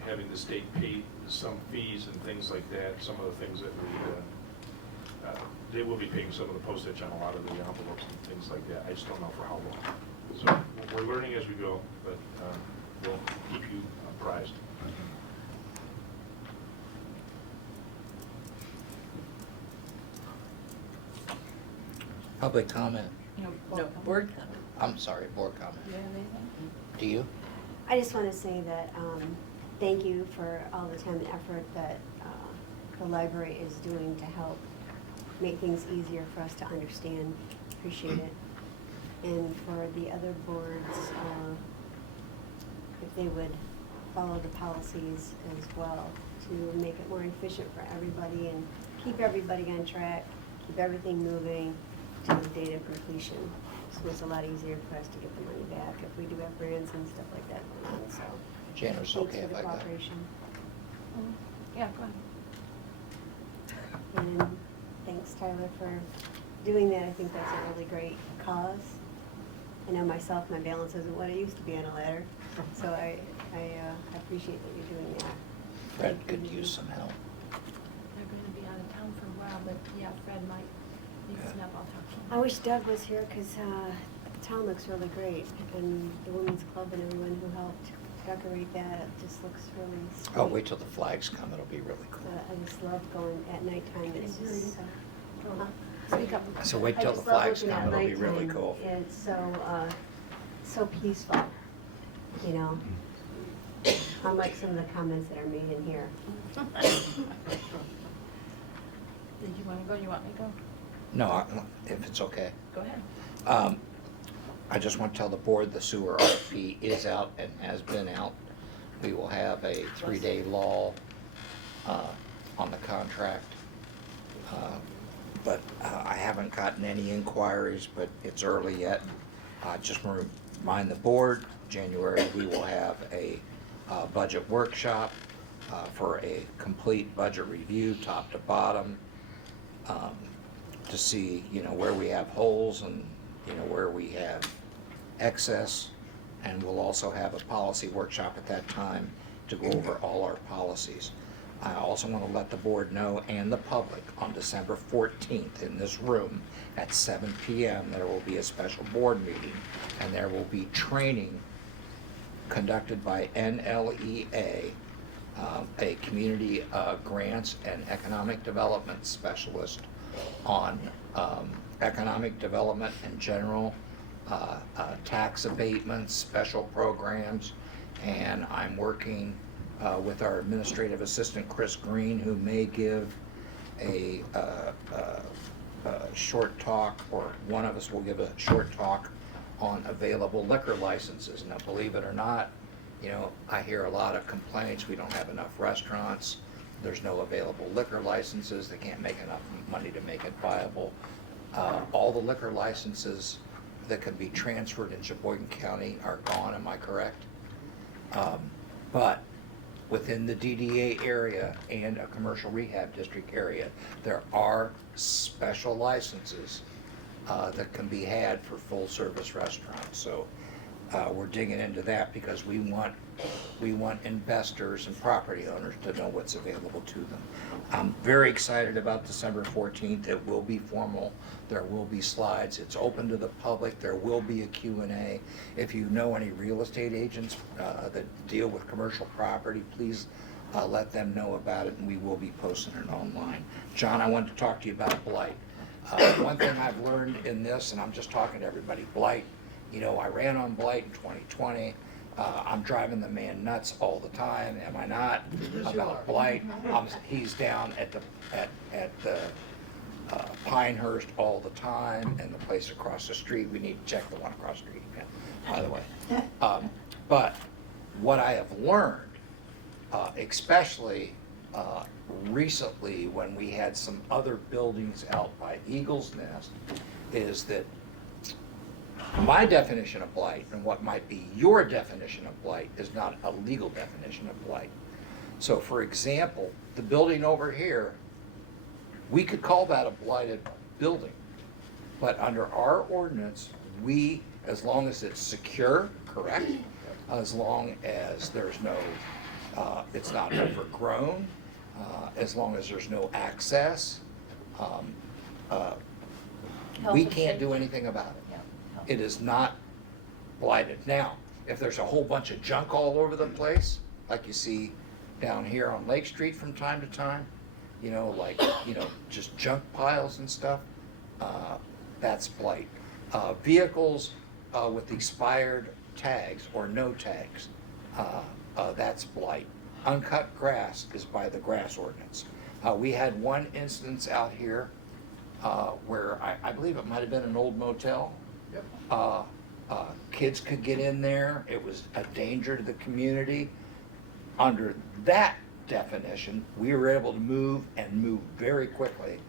having the state pay some fees and things like that, some of the things that we, they will be paying some of the postage on a lot of the envelopes and things like that. I just don't know for how long. So we're learning as we go, but we'll keep you apprised. Public comment. No, board comment. I'm sorry, board comment. Do you have anything? Do you? I just want to say that thank you for all the time and effort that the library is doing to help make things easier for us to understand. Appreciate it. And for the other boards, if they would follow the policies as well to make it more efficient for everybody and keep everybody on track, keep everything moving to the date of completion. So it's a lot easier for us to get the money back if we do have grants and stuff like that going on, so. Janice, Thanks okay for if the I go? cooperation. Yeah, go ahead. And thanks, Tyler, for doing that. I think that's a really great cause. I know myself, my balance isn't what it used to be on a ladder, so I appreciate that you're doing that. Fred could use some help. They're going to be out of town for a while, but yeah, Fred might need some help. I'll talk to him. I wish Doug was here because the town looks really great, and the women's club and everyone who helped decorate that, it just looks really sweet. Oh, wait till the flags come, it'll be really cool. I just love going at nighttime. It's just, Speak up. So wait I till the just love flags looking come, at it'll be really nighttime. cool. It's so peaceful, you know, unlike some of the comments that are made in here. Did you want to go? You want me to go? No, if it's okay. Go ahead. I just want to tell the board the sewer RFP is out and has been out. We will have a 3-day lull on the contract. But I haven't gotten any inquiries, but it's early yet. Just want to remind the board, January we will have a budget workshop for a complete budget review, top to bottom, to see, you know, where we have holes and, you know, where we have excess. And we'll also have a policy workshop at that time to go over all our policies. I also want to let the board know and the public on December 14th in this room at 7 p.m. there will be a special board meeting and there will be training conducted by NLEA, a community grants and economic development specialist on economic development in general, tax abatements, special programs, and I'm working with our administrative assistant, Chris Green, who may give a short talk, or one of us will give a short talk on available liquor licenses. Now, believe it or not, you know, I hear a lot of complaints, we don't have enough restaurants, there's no available liquor licenses, they can't make enough money to make it viable. All the liquor licenses that can be transferred in Sheboygan County are gone, am I correct? But within the DDA area and a commercial rehab district area, there are special licenses that can be had for full-service restaurants. So we're digging into that because we want investors and property owners to know what's available to them. I'm very excited about December 14th. It will be formal. There will be slides. It's open to the public. There will be a Q&A. If you know any real estate agents that deal with commercial property, please let them know about it, and we will be posting it online. John, I wanted to talk to you about blight. One thing I've learned in this, and I'm just talking to everybody, blight, you know, I ran on blight in 2020. I'm driving the man nuts all the time, am I not? About blight. He's down at the Pinehurst all the time, and the place across the street. We need to check the one across the street again, by the way. But what I have learned, especially recently when we had some other buildings out by Eagle's Nest, is that my definition of blight and what might be your definition of blight is not a legal definition of blight. So for example, the building over here, we could call that a blighted building. But under our ordinance, we, as long as it's secure, correct? As long as there's no, it's not overgrown, as long as there's no access, we can't do anything about it. It is not blighted. Now, if there's a whole bunch of junk all over the place, like you see down here on Lake Street from time to time, you know, like, you know, just junk piles and stuff, that's blight. Vehicles with expired tags or no tags, that's blight. Uncut grass is by the grass ordinance. We had one instance out here where I believe it might have been an old motel. Yep. Kids could get in there. It was a danger to the community. Under that definition, we were able to move very quickly.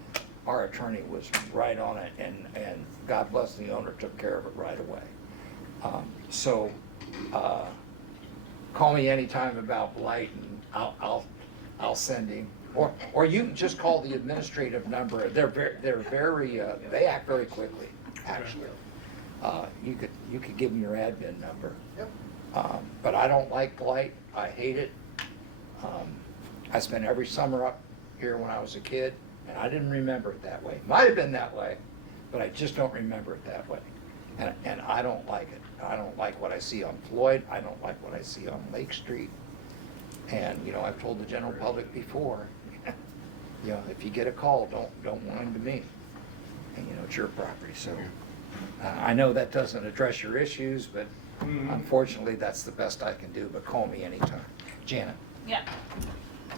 Our attorney was right on it, and God bless the owner, took care of it right away. So call me anytime about blight, and I'll send him. Or you can just call the administrative number. They act very quickly, actually. You could give them your admin number. Yep. But I don't like blight. I hate it. I spent every summer up here when I was a kid, and I didn't remember it that way. Might have been that way, but I just don't remember it that way. And I don't like it. I don't like what I see on Floyd. I don't like what I see on Lake Street. And, you know, I've told the general public before, you know, if you get a call, don't whine to me. And, you know, it's your property. So I know that doesn't address your issues, but unfortunately, that's the best I can do. But call me anytime. Janet. Yeah.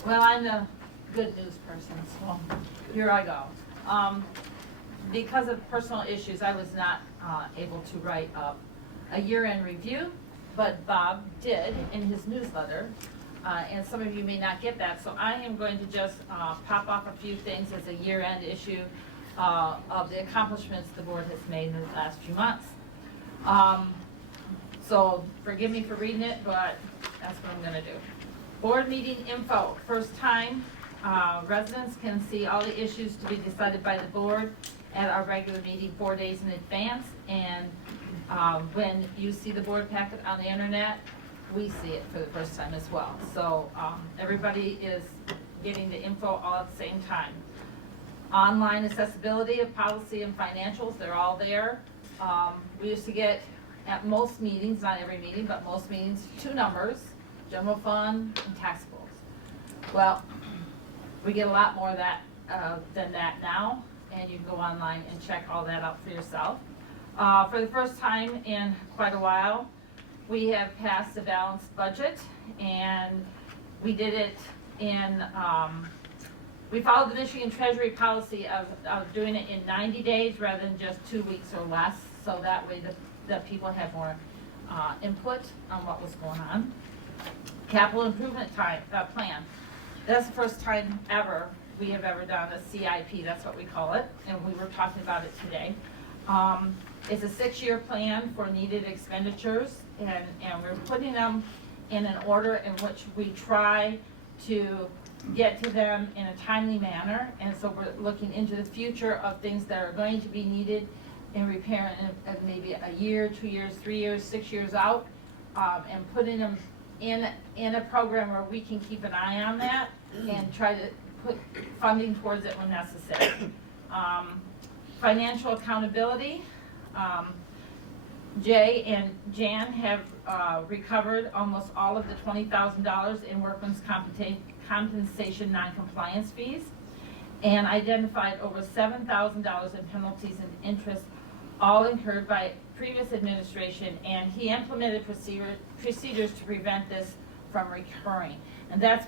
Well, I'm the good news person, so here I go. Because of personal issues, I was not able to write up a year-end review, but Bob did in his newsletter, and some of you may not get that, so I am going to just pop off a few things as a year-end issue of the accomplishments the board has made in the last few months. So forgive me for reading it, but that's what I'm gonna do. Board meeting info, first time, residents can see all the issues to be decided by the board at our regular meeting 4 days in advance, and when you see the board packet on the internet, we see it for the first time as well. So everybody is getting the info all at the same time. Online accessibility of policy and financials, they're all there. We used to get at most meetings, not every meeting, but most meetings, two numbers, general fund and taxables. Well, we get a lot more of that than that now, and you can go online and check all that out for yourself. For the first time in quite a while, we have passed a balanced budget, and we did it in, we followed the Michigan Treasury policy of doing it in 90 days rather than just 2 weeks or less, so that way the people have more input on what was going on. Capital improvement plan. That's the first time ever we have ever done a CIP, that's what we call it, and we were talking about it today. It's a 6-year plan for needed expenditures, and we're putting them in an order in which we try to get to them in a timely manner, and so we're looking into the future of things that are going to be needed in repair in maybe a year, 2 years, 3 years, 6 years out, and putting them in a program where we can keep an eye on that and try to put funding towards it when necessary. Financial accountability. Jay and Jan have recovered almost all of the $20,000 in workman's compensation non-compliance fees and identified over $7,000 in penalties and interest, all incurred by previous administration, and he implemented procedures to prevent this from recurring. And that's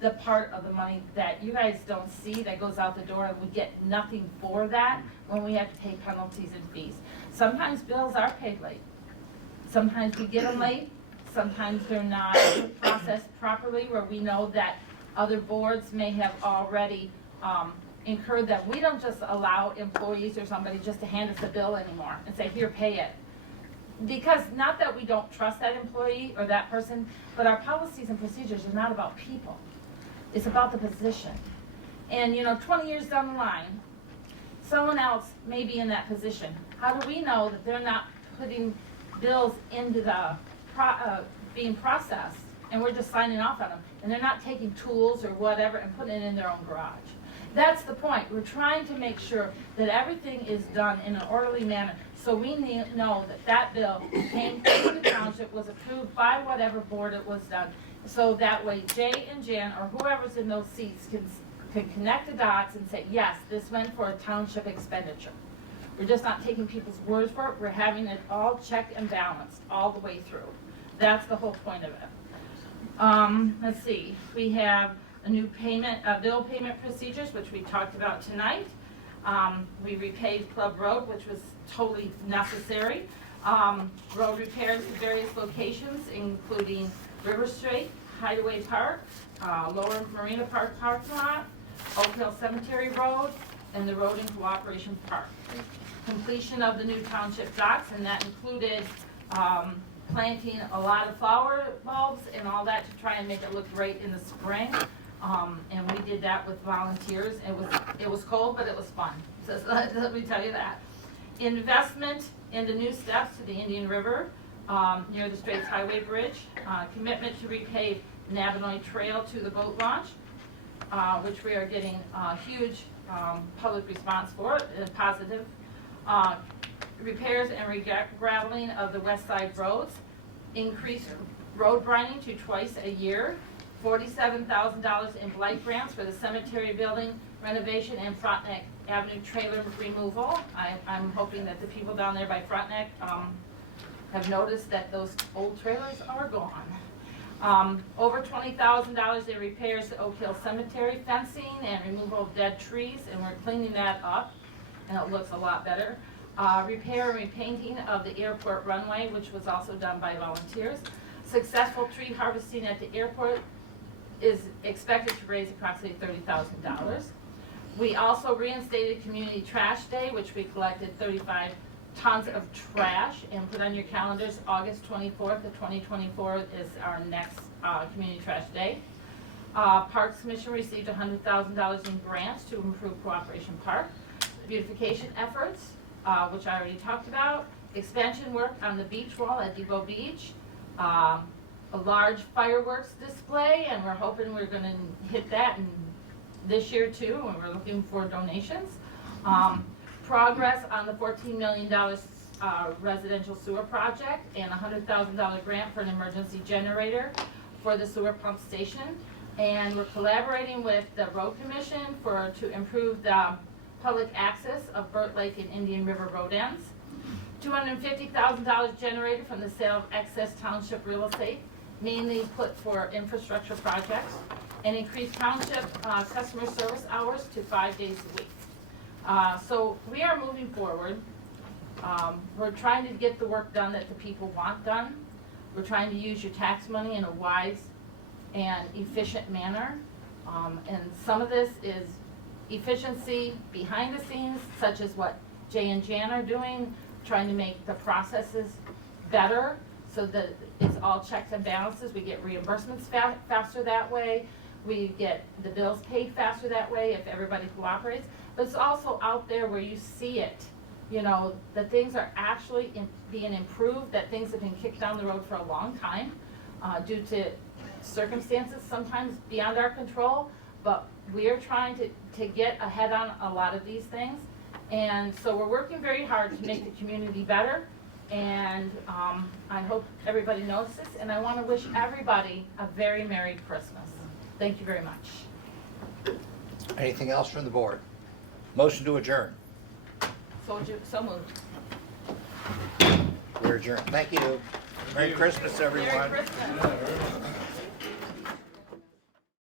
the part of the money that you guys don't see that goes out the door, and we get nothing for that when we have to pay penalties and fees. Sometimes bills are paid late. Sometimes we get them late. Sometimes they're not processed properly, where we know that other boards may have already incurred that. We don't just allow employees or somebody just to hand us a bill anymore and say, here, pay it. Because not that we don't trust that employee or that person, but our policies and procedures are not about people. It's about the position. And 20 years down the line, someone else may be in that position. How do we know that they're not putting bills into the being processed, and we're just signing off on them, and they're not taking tools or whatever and putting it in their own garage? That's the point. We're trying to make sure that everything is done in an orderly manner, so we know that that bill came through the township, was approved by whatever board it was done, so that way Jay and Jan or whoever's in those seats can connect the dots and say, yes, this went for a township expenditure. We're just not taking people's words for it. We're having it all checked and balanced all the way through. That's the whole point of it. Let's see. We have a new bill payment procedures, which we talked about tonight. We repaved Club Road, which was totally necessary. Road repairs to various locations, including River Street, Hideaway Park, Lower Marina Park parking lot, Oak Hill Cemetery Road, and the road in Cooperation Park. Completion of the new township docks, and that included planting a lot of flower bulbs and all that to try and make it look great in the spring. And we did that with volunteers. It was cold, but it was fun. So let me tell you that. Investment in the new steps to the Indian River near the Straits Highway Bridge. Commitment to repave Navinoy Trail to the boat launch, which we are getting a huge public response for, positive. Repairs and graveling of the west side roads. Increased road brining to twice a year. $47,000 in blight grants for the cemetery building renovation and Frontenac Avenue trailer removal. I'm hoping that the people down there by Frontenac have noticed that those old trailers are gone. Over $20,000 in repairs to Oak Hill Cemetery fencing and removal of dead trees, and we're cleaning that up, and it looks a lot better. Repair and repainting of the airport runway, which was also done by volunteers. Successful tree harvesting at the airport is expected to raise approximately $30,000. We also reinstated Community Trash Day, which we collected 35 tons of trash, and put on your calendars, August 24th of 2024 is our next Community Trash Day. Parks Commission received $100,000 in grants to improve Cooperation Park. Beautification efforts, which I already talked about. Expansion work on the beach wall at Depot Beach. A large fireworks display, and we're hoping we're going to hit that this year too, and we're looking for donations. Progress on the $14 million residential sewer project and a $100,000 grant for an emergency generator for the sewer pump station. And we're collaborating with the road commission to improve the public access of Burt Lake and Indian River road ends. $250,000 generated from the sale of excess township real estate, mainly put for infrastructure projects, and increase township customer service hours to 5 days a week. So we are moving forward. We're trying to get the work done that the people want done. We're trying to use your tax money in a wise and efficient manner. And some of this is efficiency behind the scenes, such as what Jay and Jan are doing, trying to make the processes better so that it's all checks and balances. We get reimbursements faster that way. We get the bills paid faster that way if everybody cooperates. But it's also out there where you see it, you know, that things are actually being improved, that things have been kicked down the road for a long time due to circumstances sometimes beyond our control. But we are trying to get ahead on a lot of these things. And so we're working very hard to make the community better. And I hope everybody knows this. And I want to wish everybody a very Merry Christmas. Thank you very much. Anything else from the board? Motion to adjourn. So moved. We're adjourned. Thank you. Merry Christmas, everyone. Merry Christmas.